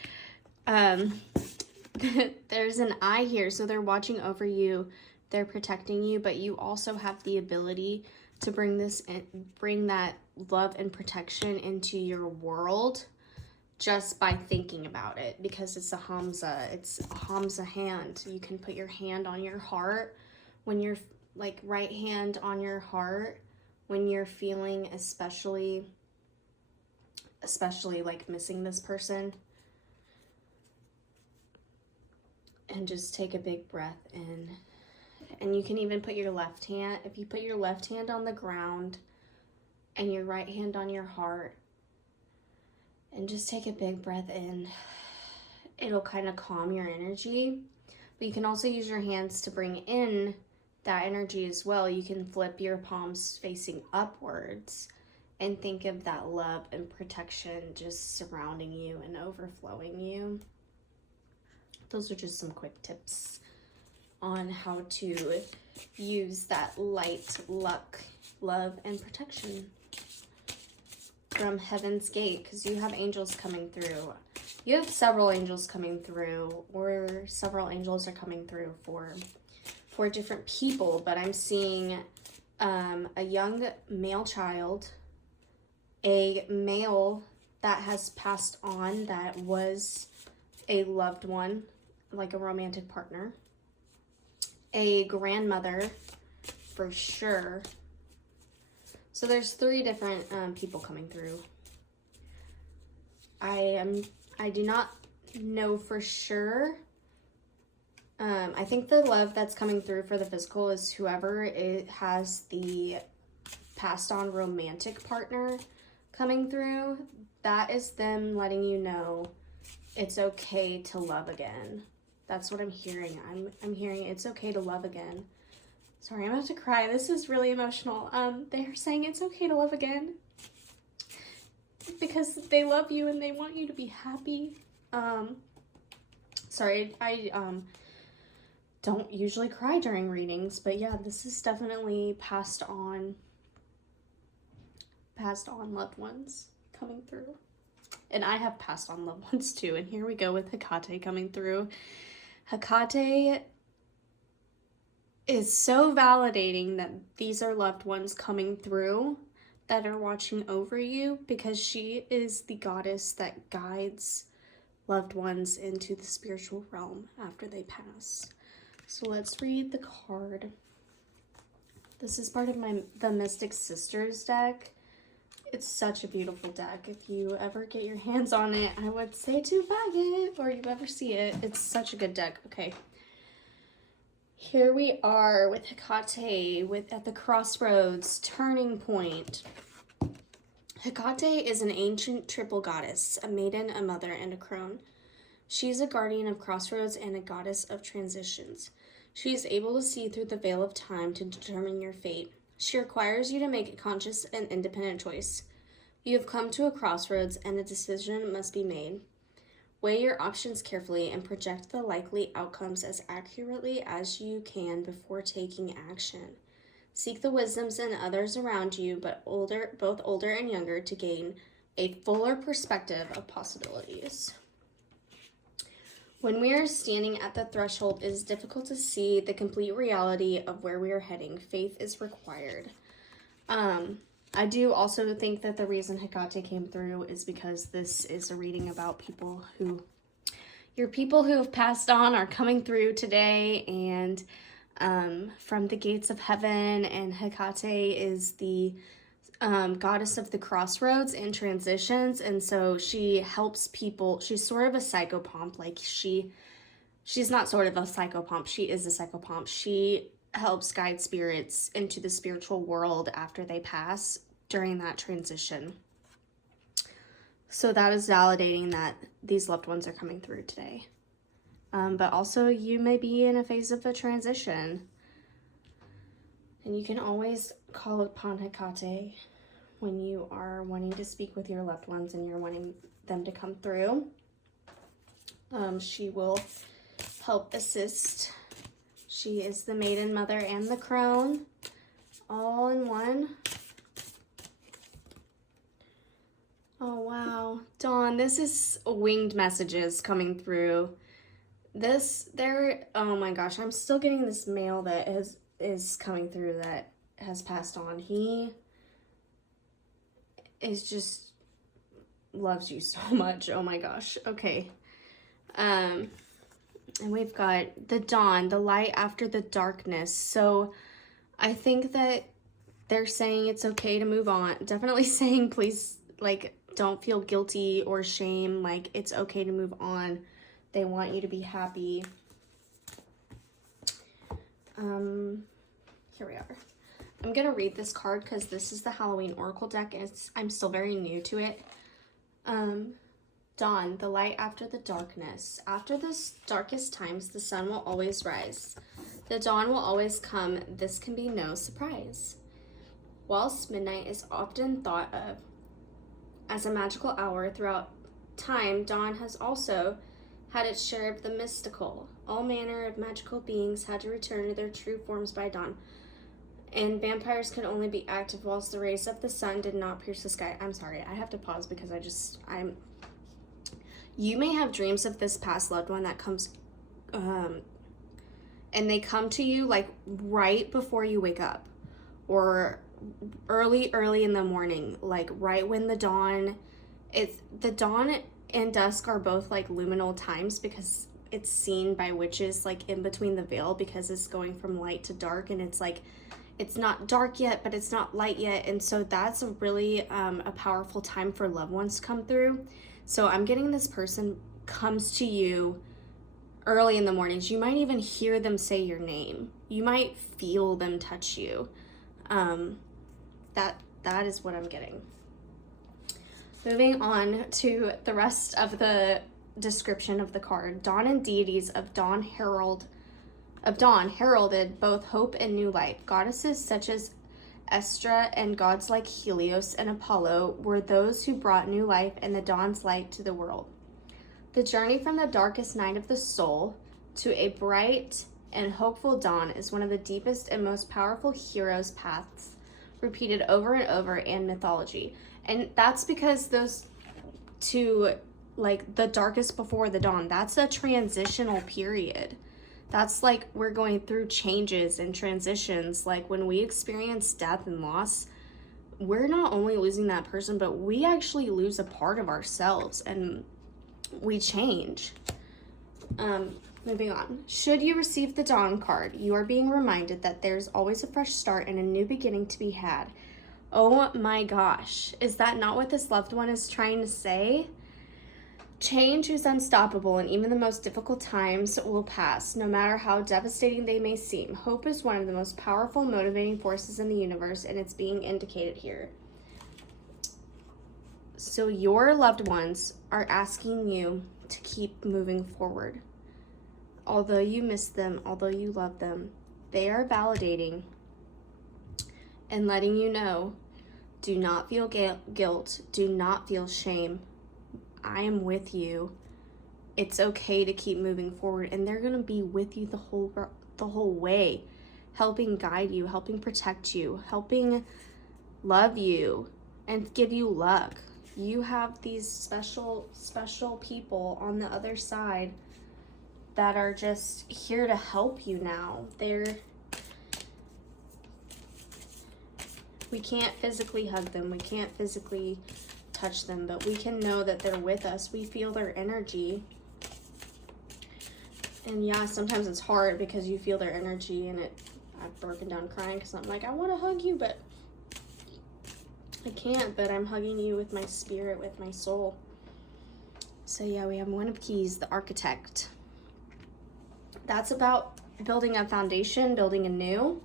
there's an eye here, so they're watching over you, they're protecting you, but you also have the ability to bring that love and protection into your world just by thinking about it, because it's a Hamsa hand. You can put your hand on your heart when you're like right hand on your heart when you're feeling especially like missing this person, and just take a big breath in. And you can even put your left hand, if you put your left hand on the ground and your right hand on your heart, and just take a big breath in, it'll kind of calm your energy. But you can also use your hands to bring in that energy as well. You can flip your palms facing upwards and think of that love and protection just surrounding you and overflowing you. Those are just some quick tips on how to use that light, luck, love, and protection from Heaven's Gate, because you have angels coming through. You have several angels coming through, or several angels are coming through for different people, but I'm seeing a young male child, a male that has passed on that was a loved one, like a romantic partner, a grandmother for sure. So there's 3 different people coming through. I do not know for sure. I think the love that's coming through for the physical is whoever has the passed on romantic partner coming through. That is them letting you know it's okay to love again. That's what I'm hearing. I'm hearing it's okay to love again. Sorry, I'm about to cry. This is really emotional. They're saying it's okay to love again because they love you and they want you to be happy. Sorry, I don't usually cry during readings, but yeah, this is definitely passed on loved ones coming through. And I have passed on loved ones too. And here we go with Hecate coming through. Hecate is so validating that these are loved ones coming through that are watching over you, because she is the goddess that guides loved ones into the spiritual realm after they pass. So let's read the card. This is part of the Mystic Sisters deck. It's such a beautiful deck. If you ever get your hands on it, I would say to buy it, or you ever see it. It's such a good deck. Okay. Here we are with Hecate at the crossroads, turning point. Hecate is an ancient triple goddess, a maiden, a mother, and a crone. She's a guardian of crossroads and a goddess of transitions. She is able to see through the veil of time to determine your fate. She requires you to make a conscious and independent choice. You have come to a crossroads and a decision must be made. Weigh your options carefully and project the likely outcomes as accurately as you can before taking action. Seek the wisdoms in others around you, both older and younger, to gain a fuller perspective of possibilities. When we are standing at the threshold, it is difficult to see the complete reality of where we are heading. Faith is required. I do also think that the reason Hecate came through is because this is a reading about your people who have passed on are coming through today, and from the gates of heaven, and Hecate is the goddess of the crossroads and transitions, and so she helps people. She's sort of a psychopomp. Like she's not sort of a psychopomp, she is a psychopomp. She helps guide spirits into the spiritual world after they pass during that transition. So that is validating that these loved ones are coming through today. But also you may be in a phase of a transition, and you can always call upon Hecate when you are wanting to speak with your loved ones and you're wanting them to come through. She will help assist. She is the maiden, mother, and the crone, all in one. Oh, wow. Dawn, this is winged messages coming through. Oh my gosh, I'm still getting this mail that is coming through that has passed on. He is just loves you so much. Oh my gosh. Okay. And we've got the dawn, the light after the darkness. So I think that they're saying it's okay to move on. Definitely saying, please, like, don't feel guilty or shame. Like, it's okay to move on. They want you to be happy. Here we are. I'm going to read this card because this is the Halloween Oracle deck, and I'm still very new to it. Dawn, the light after the darkness. After the darkest times, the sun will always rise. The dawn will always come. This can be no surprise. Whilst midnight is often thought of as a magical hour throughout time, dawn has also had its share of the mystical. All manner of magical beings had to return to their true forms by dawn, and vampires could only be active whilst the rays of the sun did not pierce the sky. I'm sorry, I have to pause because you may have dreams of this past loved one that comes, and they come to you like right before you wake up, or early in the morning, like right when the dawn and dusk are both like liminal times, because it's seen by witches like in between the veil, because it's going from light to dark, and it's like it's not dark yet but it's not light yet, and so that's a really a powerful time for loved ones to come through. So I'm getting this person comes to you early in the mornings. You might even hear them say your name. You might feel them touch you. That is what I'm getting. Moving on to the rest of the description of the card. Dawn and deities of dawn heralded both hope and new life. Goddesses such as Estra and gods like Helios and Apollo were those who brought new life and the dawn's light to the world. The journey from the darkest night of the soul to a bright and hopeful dawn is one of the deepest and most powerful heroes' paths, repeated over and over in mythology. And that's because those two, like the darkest before the dawn, that's a transitional period. That's like we're going through changes and transitions. Like when we experience death and loss, we're not only losing that person, but we actually lose a part of ourselves and we change. Moving on. Should you receive the Dawn card, you are being reminded that there's always a fresh start and a new beginning to be had. Oh my gosh. Is that not what this loved one is trying to say? Change is unstoppable, and even the most difficult times will pass, no matter how devastating they may seem. Hope is one of the most powerful motivating forces in the universe, and it's being indicated here. So your loved ones are asking you to keep moving forward. Although you miss them, although you love them, they are validating and letting you know, do not feel guilt, do not feel shame. I am with you. It's okay to keep moving forward, and they're going to be with you the whole way, helping guide you, helping protect you, helping love you and give you luck. You have these special people on the other side that are just here to help you now. We can't physically hug them. We can't physically touch them, but we can know that they're with us. We feel their energy. And yeah, sometimes it's hard because you feel their energy, and I've broken down crying because I'm like, I want to hug you, but I can't. But I'm hugging you with my spirit, with my soul. So yeah, we have One of Keys, the Architect. That's about building a foundation, building anew.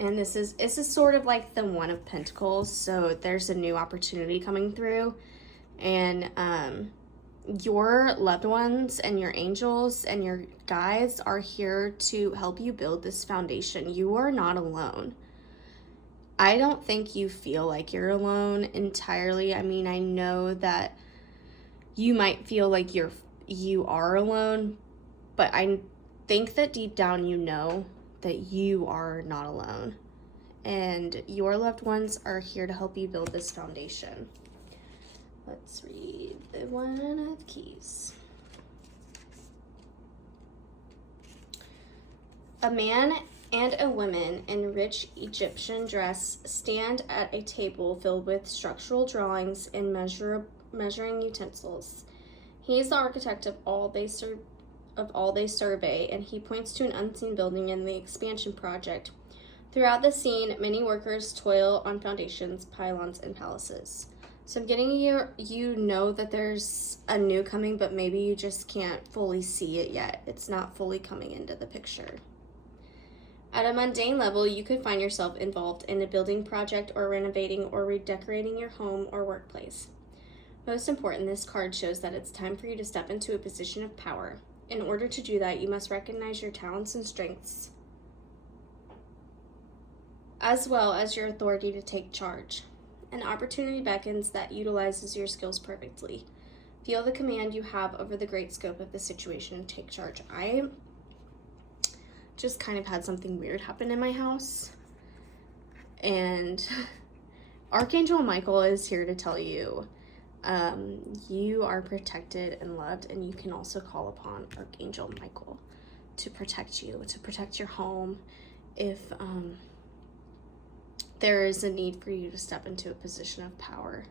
And this is sort of like the One of Pentacles. So there's a new opportunity coming through, and your loved ones and your angels and your guides are here to help you build this foundation. You are not alone. I don't think you feel like you're alone entirely. I mean, I know that you might feel like you are alone, but I think that deep down you know that you are not alone. And your loved ones are here to help you build this foundation. Let's read the One of Keys. A man and a woman in rich Egyptian dress stand at a table filled with structural drawings and measuring utensils. He is the architect of all they survey, and he points to an unseen building in the expansion project. Throughout the scene, many workers toil on foundations, pylons, and palaces. So I'm getting you know that there's a new coming, but maybe you just can't fully see it yet. It's not fully coming into the picture. At a mundane level, you could find yourself involved in a building project or renovating or redecorating your home or workplace. Most important, this card shows that it's time for you to step into a position of power. In order to do that, you must recognize your talents and strengths, as well as your authority to take charge. An opportunity beckons that utilizes your skills perfectly. Feel the command you have over the great scope of the situation and take charge. I just kind of had something weird happen in my house, and Archangel Michael is here to tell you you are protected and loved, and you can also call upon Archangel Michael to protect you, to protect your home if there is a need for you to step into a position of power.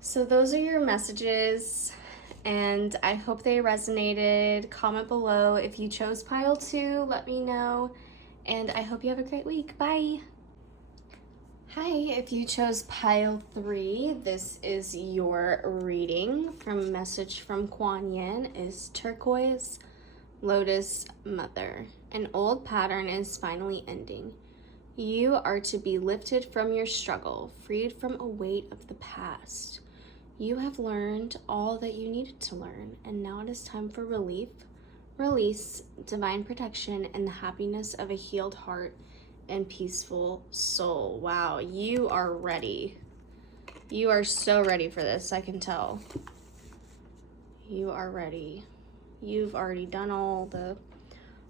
So those are your messages, and I hope they resonated. Comment below if you chose pile 2, let me know, and I hope you have a great week. Bye. Hi, if you chose pile 3, this is your reading. From message from Kuan is Turquoise Lotus Mother. An old pattern is finally ending. You are to be lifted from your struggle, freed from a weight of the past. You have learned all that you needed to learn, and now it is time for relief, release, divine protection, and the happiness of a healed heart and peaceful soul. Wow, you are ready. You are so ready for this, I can tell. You are ready. You've already done all the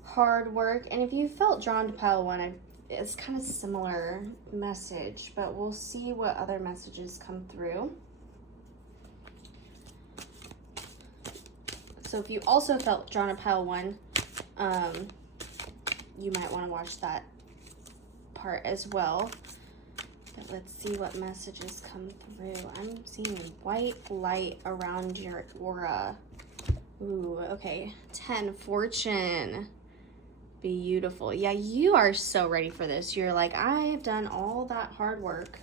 hard work, and if you felt drawn to pile 1, it's kind of similar message, but we'll see what other messages come through. So if you also felt drawn to pile 1, you might want to watch that part as well. But let's see what messages come through. I'm seeing white light around your aura. Ooh, okay. 10, Fortune. Beautiful. Yeah, you are so ready for this. You're like, I've done all that hard work.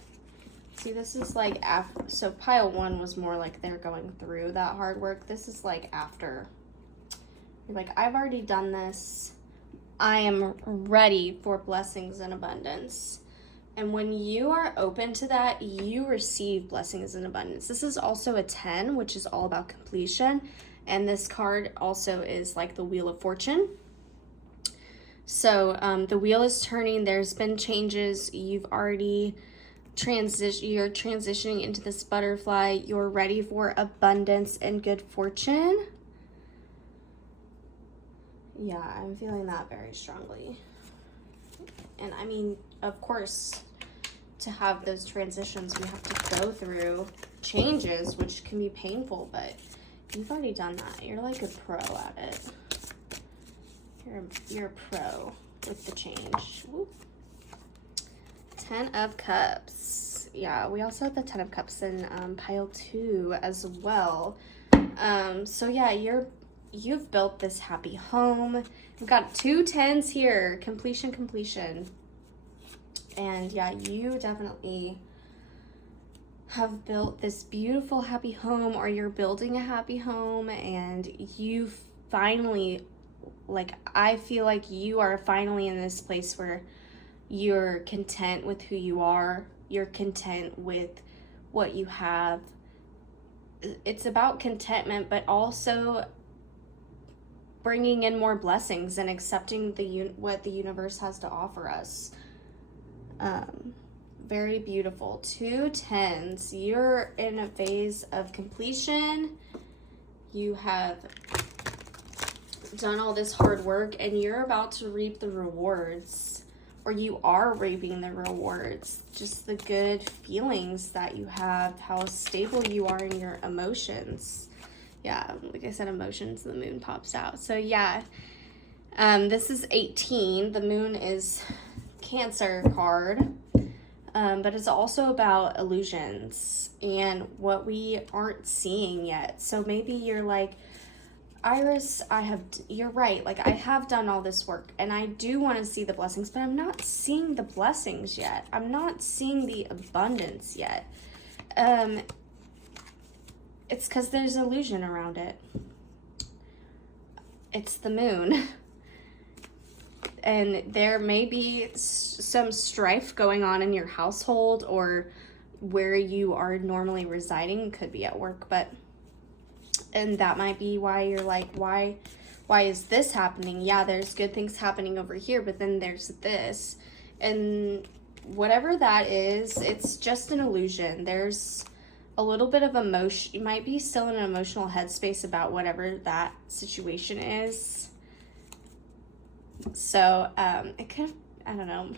See, this is like after, so pile 1 was more like they're going through that hard work. This is like after. You're like, I've already done this. I am ready for blessings and abundance. And when you are open to that, you receive blessings and abundance. This is also a 10, which is all about completion. And this card also is like the Wheel of Fortune. So the wheel is turning. There's been changes. You've already you're transitioning into this butterfly. You're ready for abundance and good fortune. Yeah, I'm feeling that very strongly. And I mean, of course, to have those transitions, we have to go through changes, which can be painful, but you've already done that. You're like a pro at it. You're a pro with the change. Woo. 10 of Cups. Yeah, we also have the 10 of Cups in pile 2 as well. So yeah, you've built this happy home. We've got 2 10s here. Completion. And yeah, you definitely have built this beautiful happy home, or you're building a happy home, and you finally, like, I feel like you are finally in this place where you're content with who you are. You're content with what you have. It's about contentment, but also bringing in more blessings and accepting what the universe has to offer us. Very beautiful. 2 10s. You're in a phase of completion. You have done all this hard work, and you're about to reap the rewards, or you are reaping the rewards. Just the good feelings that you have, how stable you are in your emotions. Yeah, like I said, emotions, the moon pops out. So yeah, this is 18. The moon is Cancer card, but it's also about illusions and what we aren't seeing yet. So maybe you're like, Iris, you're right. Like, I have done all this work and I do want to see the blessings, but I'm not seeing the blessings yet. I'm not seeing the abundance yet. It's because there's illusion around it. It's the moon. And there may be some strife going on in your household or where you are normally residing. Could be at work, and that might be why you're like, why is this happening? Yeah, there's good things happening over here, but then there's this. And whatever that is, it's just an illusion. There's a little bit of emotion. You might be still in an emotional headspace about whatever that situation is. So, it could, I don't know,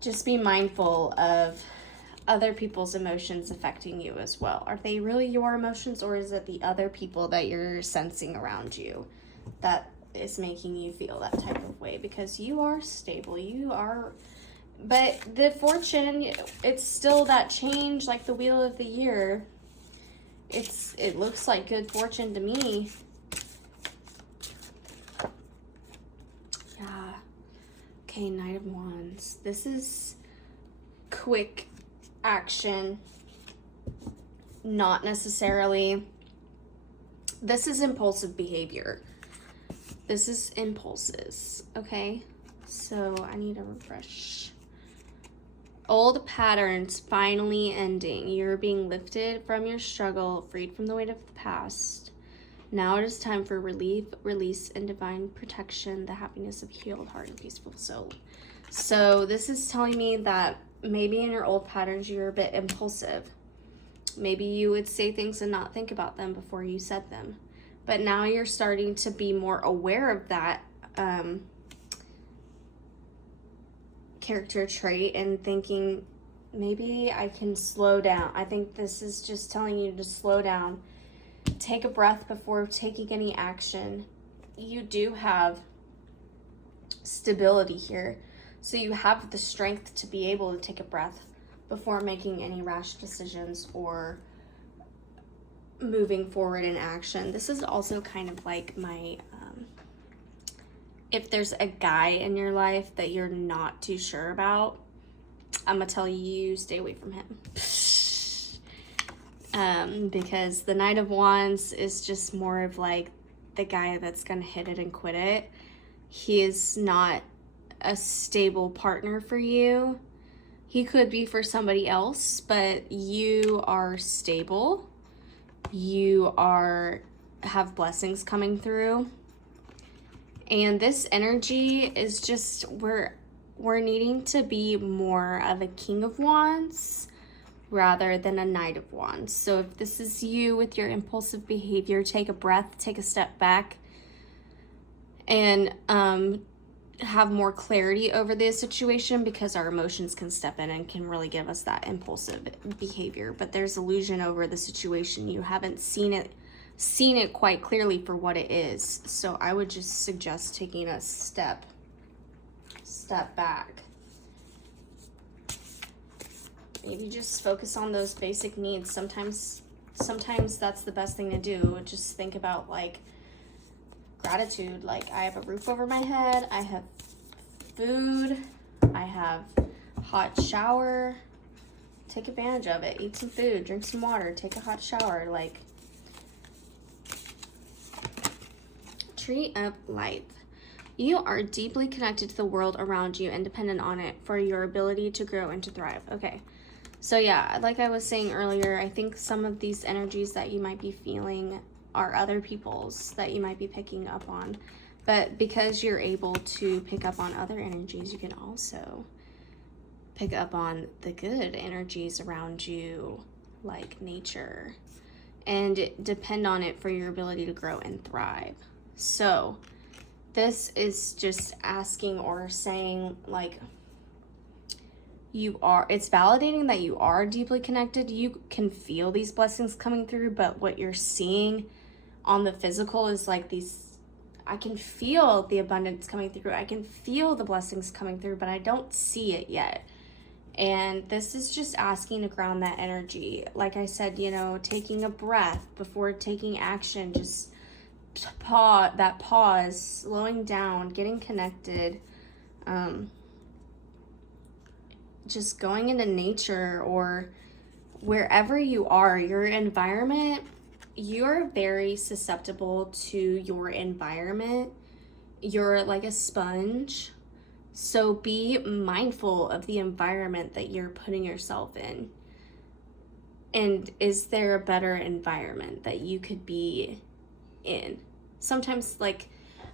just be mindful of other people's emotions affecting you as well. Are they really your emotions, or is it the other people that you're sensing around you that is making you feel that type of way? Because you are stable, but the fortune, it's still that change, like the wheel of the year. It looks like good fortune to me. Yeah. Okay, Knight of Wands. This is quick action. Not necessarily. This is impulsive behavior. This is impulses, okay? So I need a refresh. Old patterns finally ending. You're being lifted from your struggle, freed from the weight of the past. Now it is time for relief, release, and divine protection, the happiness of healed heart and peaceful soul. So this is telling me that maybe in your old patterns, you're a bit impulsive. Maybe you would say things and not think about them before you said them. But now you're starting to be more aware of that character trait and thinking, maybe I can slow down. I think this is just telling you to slow down. Take a breath before taking any action. You do have stability here. So you have the strength to be able to take a breath before making any rash decisions or moving forward in action. This is also kind of like my, if there's a guy in your life that you're not too sure about, I'm going to tell you, stay away from him. Because the Knight of Wands is just more of like the guy that's going to hit it and quit it. He is not a stable partner for you. He could be for somebody else, but you are stable. You have blessings coming through. And this energy is just, we're needing to be more of a King of Wands rather than a Knight of Wands. So if this is you with your impulsive behavior, take a breath, take a step back, and have more clarity over the situation, because our emotions can step in and can really give us that impulsive behavior. But there's illusion over the situation. You haven't seen it quite clearly for what it is. So I would just suggest taking a step back. Maybe just focus on those basic needs. Sometimes that's the best thing to do. Just think about like gratitude. Like, I have a roof over my head, I have food, I have hot shower. Take advantage of it. Eat some food, drink some water, take a hot shower. Like, tree of life. You are deeply connected to the world around you and dependent on it for your ability to grow and to thrive. Okay. So yeah, like I was saying earlier, I think some of these energies that you might be feeling are other people's that you might be picking up on. But because you're able to pick up on other energies, you can also pick up on the good energies around you, like nature, and depend on it for your ability to grow and thrive. So this is just asking or saying, like, it's validating that you are deeply connected. You can feel these blessings coming through, but what you're seeing on the physical is like I can feel the abundance coming through. I can feel the blessings coming through, but I don't see it yet. And this is just asking to ground that energy. Like I said, taking a breath before taking action, just pause, slowing down, getting connected, just going into nature or wherever you are, your environment. You're very susceptible to your environment. You're like a sponge. So be mindful of the environment that you're putting yourself in. And is there a better environment that you could be in? Sometimes, like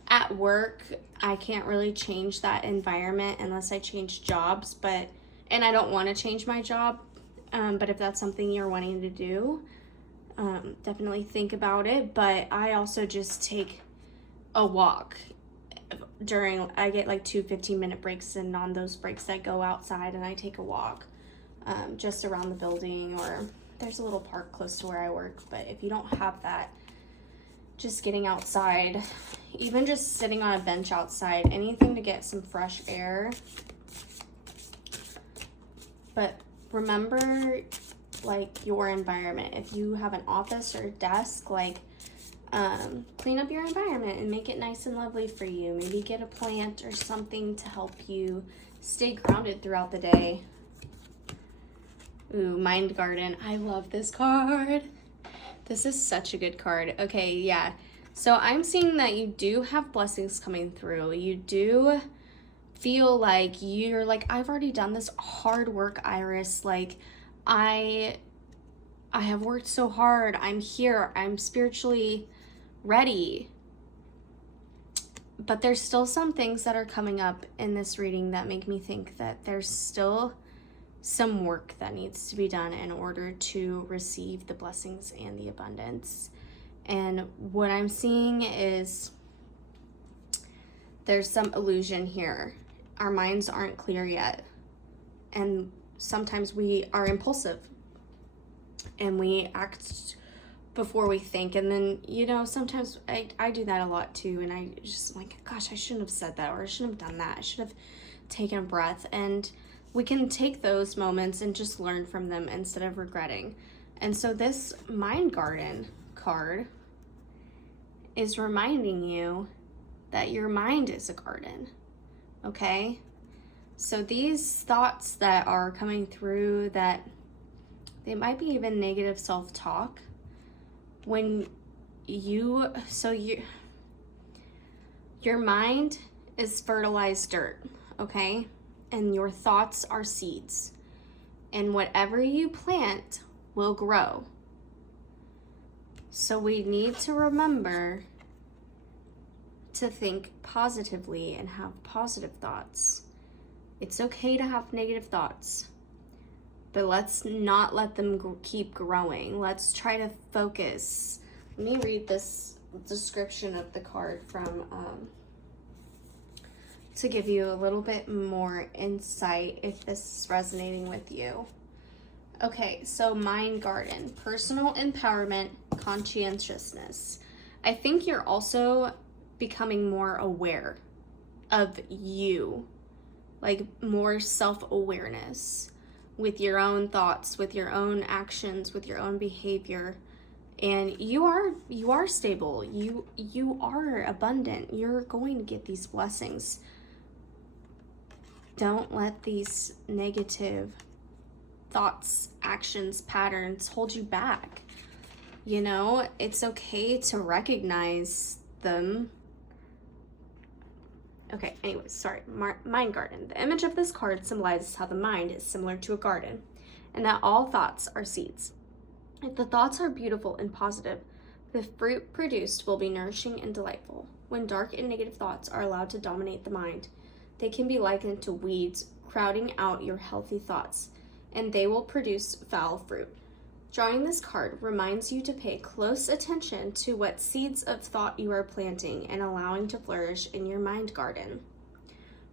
at work, I can't really change that environment unless I change jobs, and I don't want to change my job. But if that's something you're wanting to do, definitely think about it. But I also just take a walk I get like 2 15-minute breaks, and on those breaks I go outside and I take a walk just around the building, or there's a little park close to where I work. But if you don't have that, just getting outside, even just sitting on a bench outside, anything to get some fresh air. But remember, like, your environment. If you have an office or a desk, like, clean up your environment and make it nice and lovely for you. Maybe get a plant or something to help you stay grounded throughout the day. Ooh, Mind Garden. I love this card. This is such a good card. Okay, yeah. So I'm seeing that you do have blessings coming through. You do feel like you're like, I've already done this hard work, Iris. Like, I have worked so hard. I'm here. I'm spiritually ready. But there's still some things that are coming up in this reading that make me think that there's still some work that needs to be done in order to receive the blessings and the abundance. And what I'm seeing is there's some illusion here. Our minds aren't clear yet. And sometimes we are impulsive and we act before we think. And then, sometimes I do that a lot too. And I just like, gosh, I shouldn't have said that, or I shouldn't have done that. I should have taken a breath. And we can take those moments and just learn from them instead of regretting. And so this Mind Garden card is reminding you that your mind is a garden, okay? So these thoughts that are coming through, that they might be even negative self-talk, when your mind is fertilized dirt, okay? And your thoughts are seeds. And whatever you plant will grow. So we need to remember to think positively and have positive thoughts. It's okay to have negative thoughts, but let's not let them keep growing. Let's try to focus. Let me read this description of the card to give you a little bit more insight if this is resonating with you. Okay, so mind garden, personal empowerment, conscientiousness. I think you're also becoming more aware of you, like more self-awareness with your own thoughts, with your own actions, with your own behavior. And you are stable. You are abundant. You're going to get these blessings. Don't let these negative thoughts, actions, patterns hold you back. You know, it's okay to recognize them. Okay, anyways, sorry. Mind garden. The image of this card symbolizes how the mind is similar to a garden and that all thoughts are seeds. If the thoughts are beautiful and positive, the fruit produced will be nourishing and delightful. When dark and negative thoughts are allowed to dominate the mind, they can be likened to weeds crowding out your healthy thoughts, and they will produce foul fruit. Drawing this card reminds you to pay close attention to what seeds of thought you are planting and allowing to flourish in your mind garden.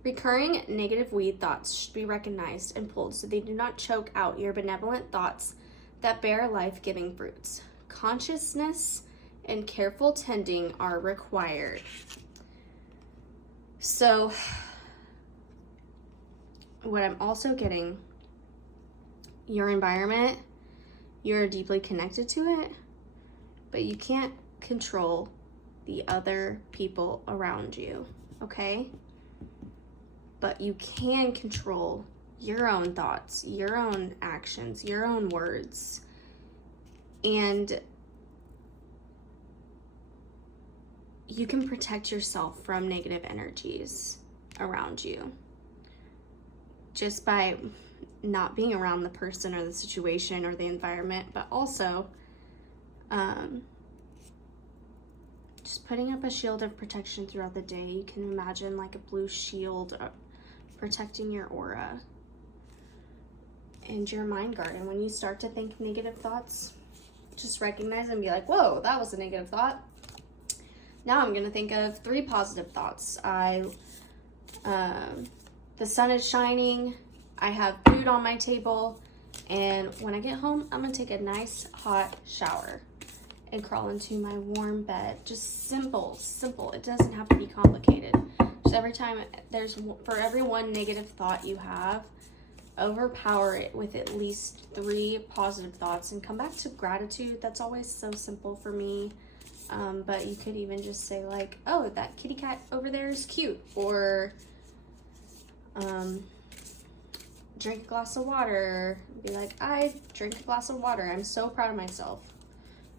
Recurring negative weed thoughts should be recognized and pulled so they do not choke out your benevolent thoughts that bear life-giving fruits. Consciousness and careful tending are required. So, what I'm also getting, your environment, you're deeply connected to it, but you can't control the other people around you, okay? But you can control your own thoughts, your own actions, your own words. And you can protect yourself from negative energies around you just by not being around the person or the situation or the environment, but also just putting up a shield of protection throughout the day. You can imagine like a blue shield protecting your aura and your mind garden. When you start to think negative thoughts, just recognize and be like, whoa, that was a negative thought. Now I'm going to think of 3 positive thoughts. The sun is shining, I have food on my table, and when I get home, I'm going to take a nice hot shower and crawl into my warm bed. Just simple. It doesn't have to be complicated. Just for every one negative thought you have, overpower it with at least 3 positive thoughts and come back to gratitude. That's always so simple for me. But you could even just say like, oh, that kitty cat over there is cute, or drink a glass of water. Be like, I drink a glass of water. I'm so proud of myself.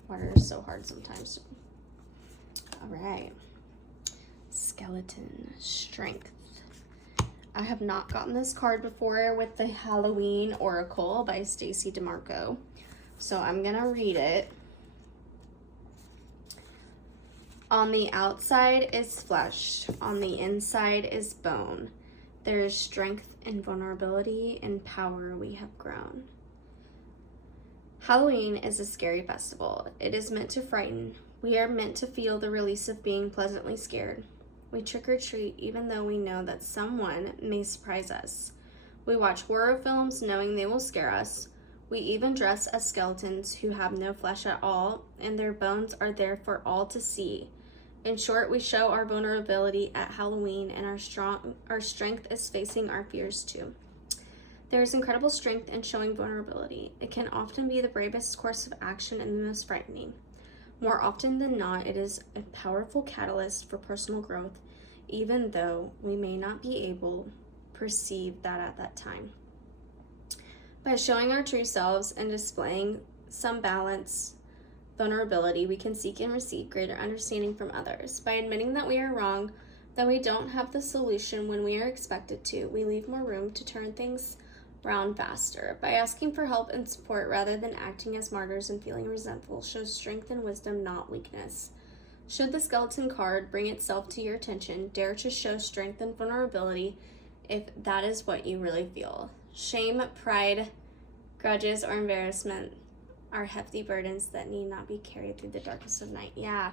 Water is so hard sometimes. All right. Skeleton strength. I have not gotten this card before with the Halloween Oracle by Stacy DeMarco. So I'm going to read it. On the outside is flesh, on the inside is bone. There is strength and vulnerability and power we have grown. Halloween is a scary festival. It is meant to frighten. We are meant to feel the release of being pleasantly scared. We trick or treat even though we know that someone may surprise us. We watch horror films knowing they will scare us. We even dress as skeletons who have no flesh at all, and their bones are there for all to see. In short, we show our vulnerability at Halloween, and our strength is facing our fears too. There is incredible strength in showing vulnerability. It can often be the bravest course of action and the most frightening. More often than not, it is a powerful catalyst for personal growth, even though we may not be able to perceive that at that time. By showing our true selves and displaying some balance, vulnerability, we can seek and receive greater understanding from others. By admitting that we are wrong, that we don't have the solution when we are expected to, we leave more room to turn things around faster. By asking for help and support rather than acting as martyrs and feeling resentful shows strength and wisdom, not weakness. Should the skeleton card bring itself to your attention, dare to show strength and vulnerability if that is what you really feel. Shame, pride, grudges, or embarrassment are hefty burdens that need not be carried through the darkest of night. Yeah,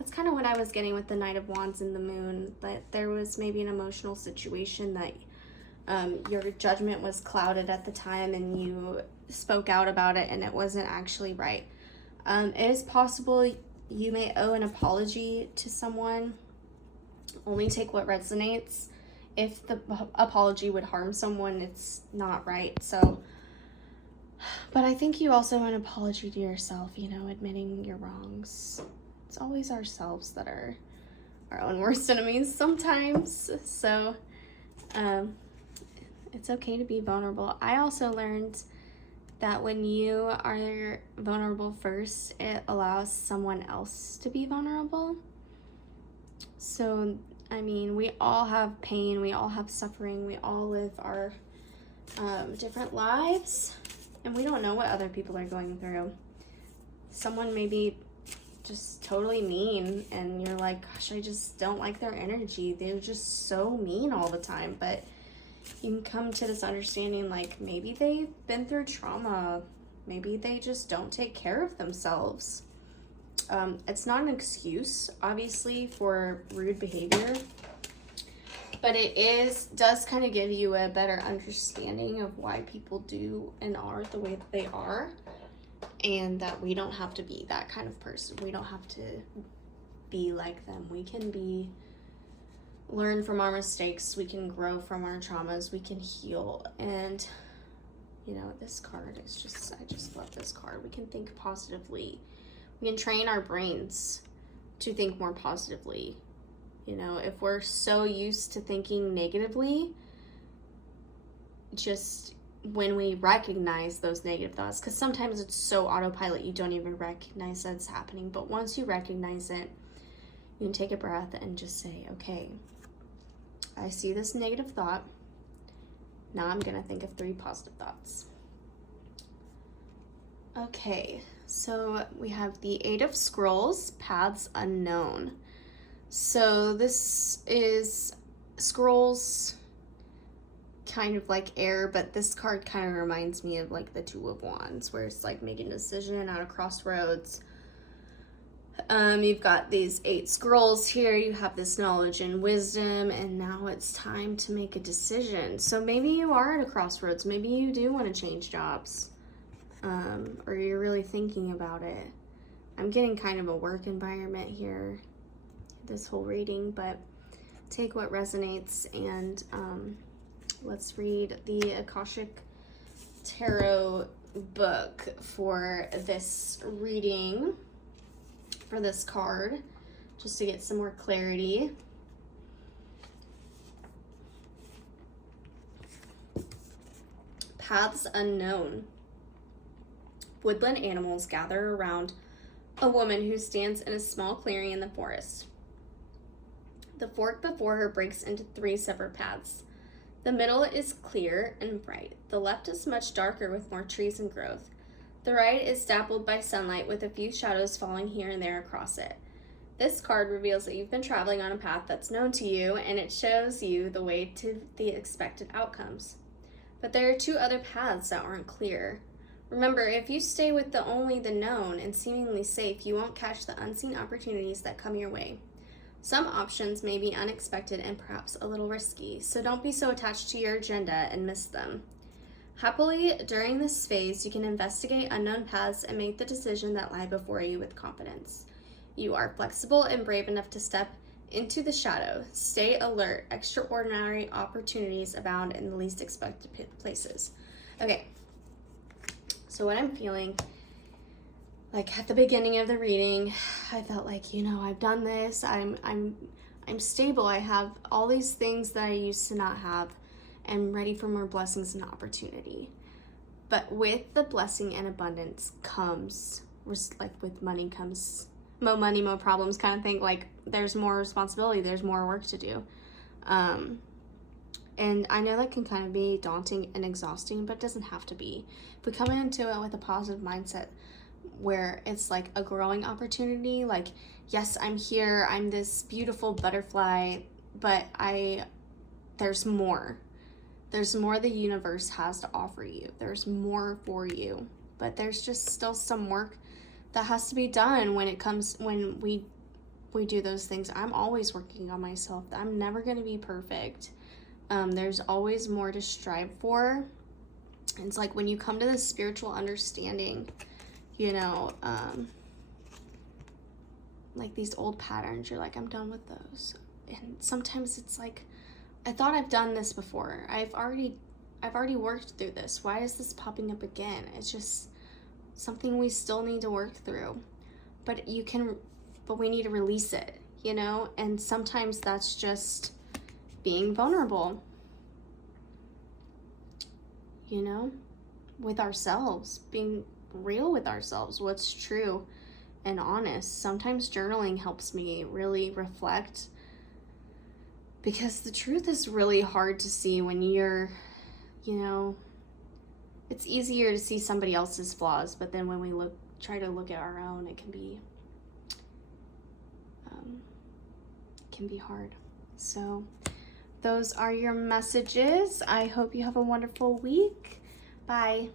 That's kind of what I was getting with the Knight of Wands and the Moon, that there was maybe an emotional situation that your judgment was clouded at the time and you spoke out about it and it wasn't actually right. It is possible you may owe an apology to someone. Only take what resonates. If the apology would harm someone, it's not right. So, but I think you also owe an apology to yourself, admitting your wrongs. It's always ourselves that are our own worst enemies sometimes. So, it's okay to be vulnerable. I also learned that when you are vulnerable first, it allows someone else to be vulnerable. So, we all have pain, we all have suffering, we all live our different lives, and we don't know what other people are going through. Someone may be just totally mean, and you're like, gosh, I just don't like their energy. They're just so mean all the time, but you can come to this understanding, like, maybe they've been through trauma. Maybe they just don't take care of themselves. It's not an excuse, obviously, for rude behavior, but it does kind of give you a better understanding of why people do and are the way that they are, and that we don't have to be that kind of person. We don't have to be like them. We can learn from our mistakes. We can grow from our traumas. We can heal. And, this card is I just love this card. We can think positively. We can train our brains to think more positively. If we're so used to thinking negatively, just when we recognize those negative thoughts, because sometimes it's so autopilot you don't even recognize that it's happening. But once you recognize it, you can take a breath and just say, okay, I see this negative thought. Now I'm going to think of 3 positive thoughts. Okay, so we have the 8 of Scrolls, Paths Unknown. So this is Scrolls, kind of like air, but this card kind of reminds me of like the 2 of Wands, where it's like making a decision at a crossroads. You've got these 8 scrolls here. You have this knowledge and wisdom, and now it's time to make a decision. So maybe you are at a crossroads. Maybe you do want to change jobs, or you're really thinking about it. I'm getting kind of a work environment here, this whole reading, but take what resonates, and let's read the Akashic Tarot book for this reading, for this card, just to get some more clarity. Paths Unknown. Woodland animals gather around a woman who stands in a small clearing in the forest. The fork before her breaks into 3 separate paths. The middle is clear and bright. The left is much darker with more trees and growth. The right is dappled by sunlight with a few shadows falling here and there across it. This card reveals that you've been traveling on a path that's known to you, and it shows you the way to the expected outcomes. But there are 2 other paths that aren't clear. Remember, if you stay with only the known and seemingly safe, you won't catch the unseen opportunities that come your way. Some options may be unexpected and perhaps a little risky, so don't be so attached to your agenda and miss them. Happily, during this phase, you can investigate unknown paths and make the decision that lie before you with confidence. You are flexible and brave enough to step into the shadow. Stay alert. Extraordinary opportunities abound in the least expected places. Okay, so what I'm feeling, like at the beginning of the reading, I felt like, I've done this. I'm stable. I have all these things that I used to not have. And ready for more blessings and opportunity. But with the blessing and abundance comes, like with money comes, more money, more problems kind of thing. Like there's more responsibility, there's more work to do. And I know that can kind of be daunting and exhausting, but it doesn't have to be. If we come into it with a positive mindset where it's like a growing opportunity, like, yes, I'm here, I'm this beautiful butterfly, but there's more. There's more the universe has to offer you. There's more for you. But there's just still some work that has to be done when we we do those things. I'm always working on myself. I'm never going to be perfect. There's always more to strive for. It's like when you come to this spiritual understanding, you know, like these old patterns, you're like, I'm done with those. And sometimes it's like, I thought I've done this before. I've already worked through this. Why is this popping up again? It's just something we still need to work through. But we need to release it, you know? And sometimes that's just being vulnerable, you know, with ourselves, being real with ourselves, what's true and honest. Sometimes journaling helps me really reflect, because the truth is really hard to see when you're, you know, it's easier to see somebody else's flaws, but then when we try to look at our own, it can be hard. So those are your messages. I hope you have a wonderful week. Bye.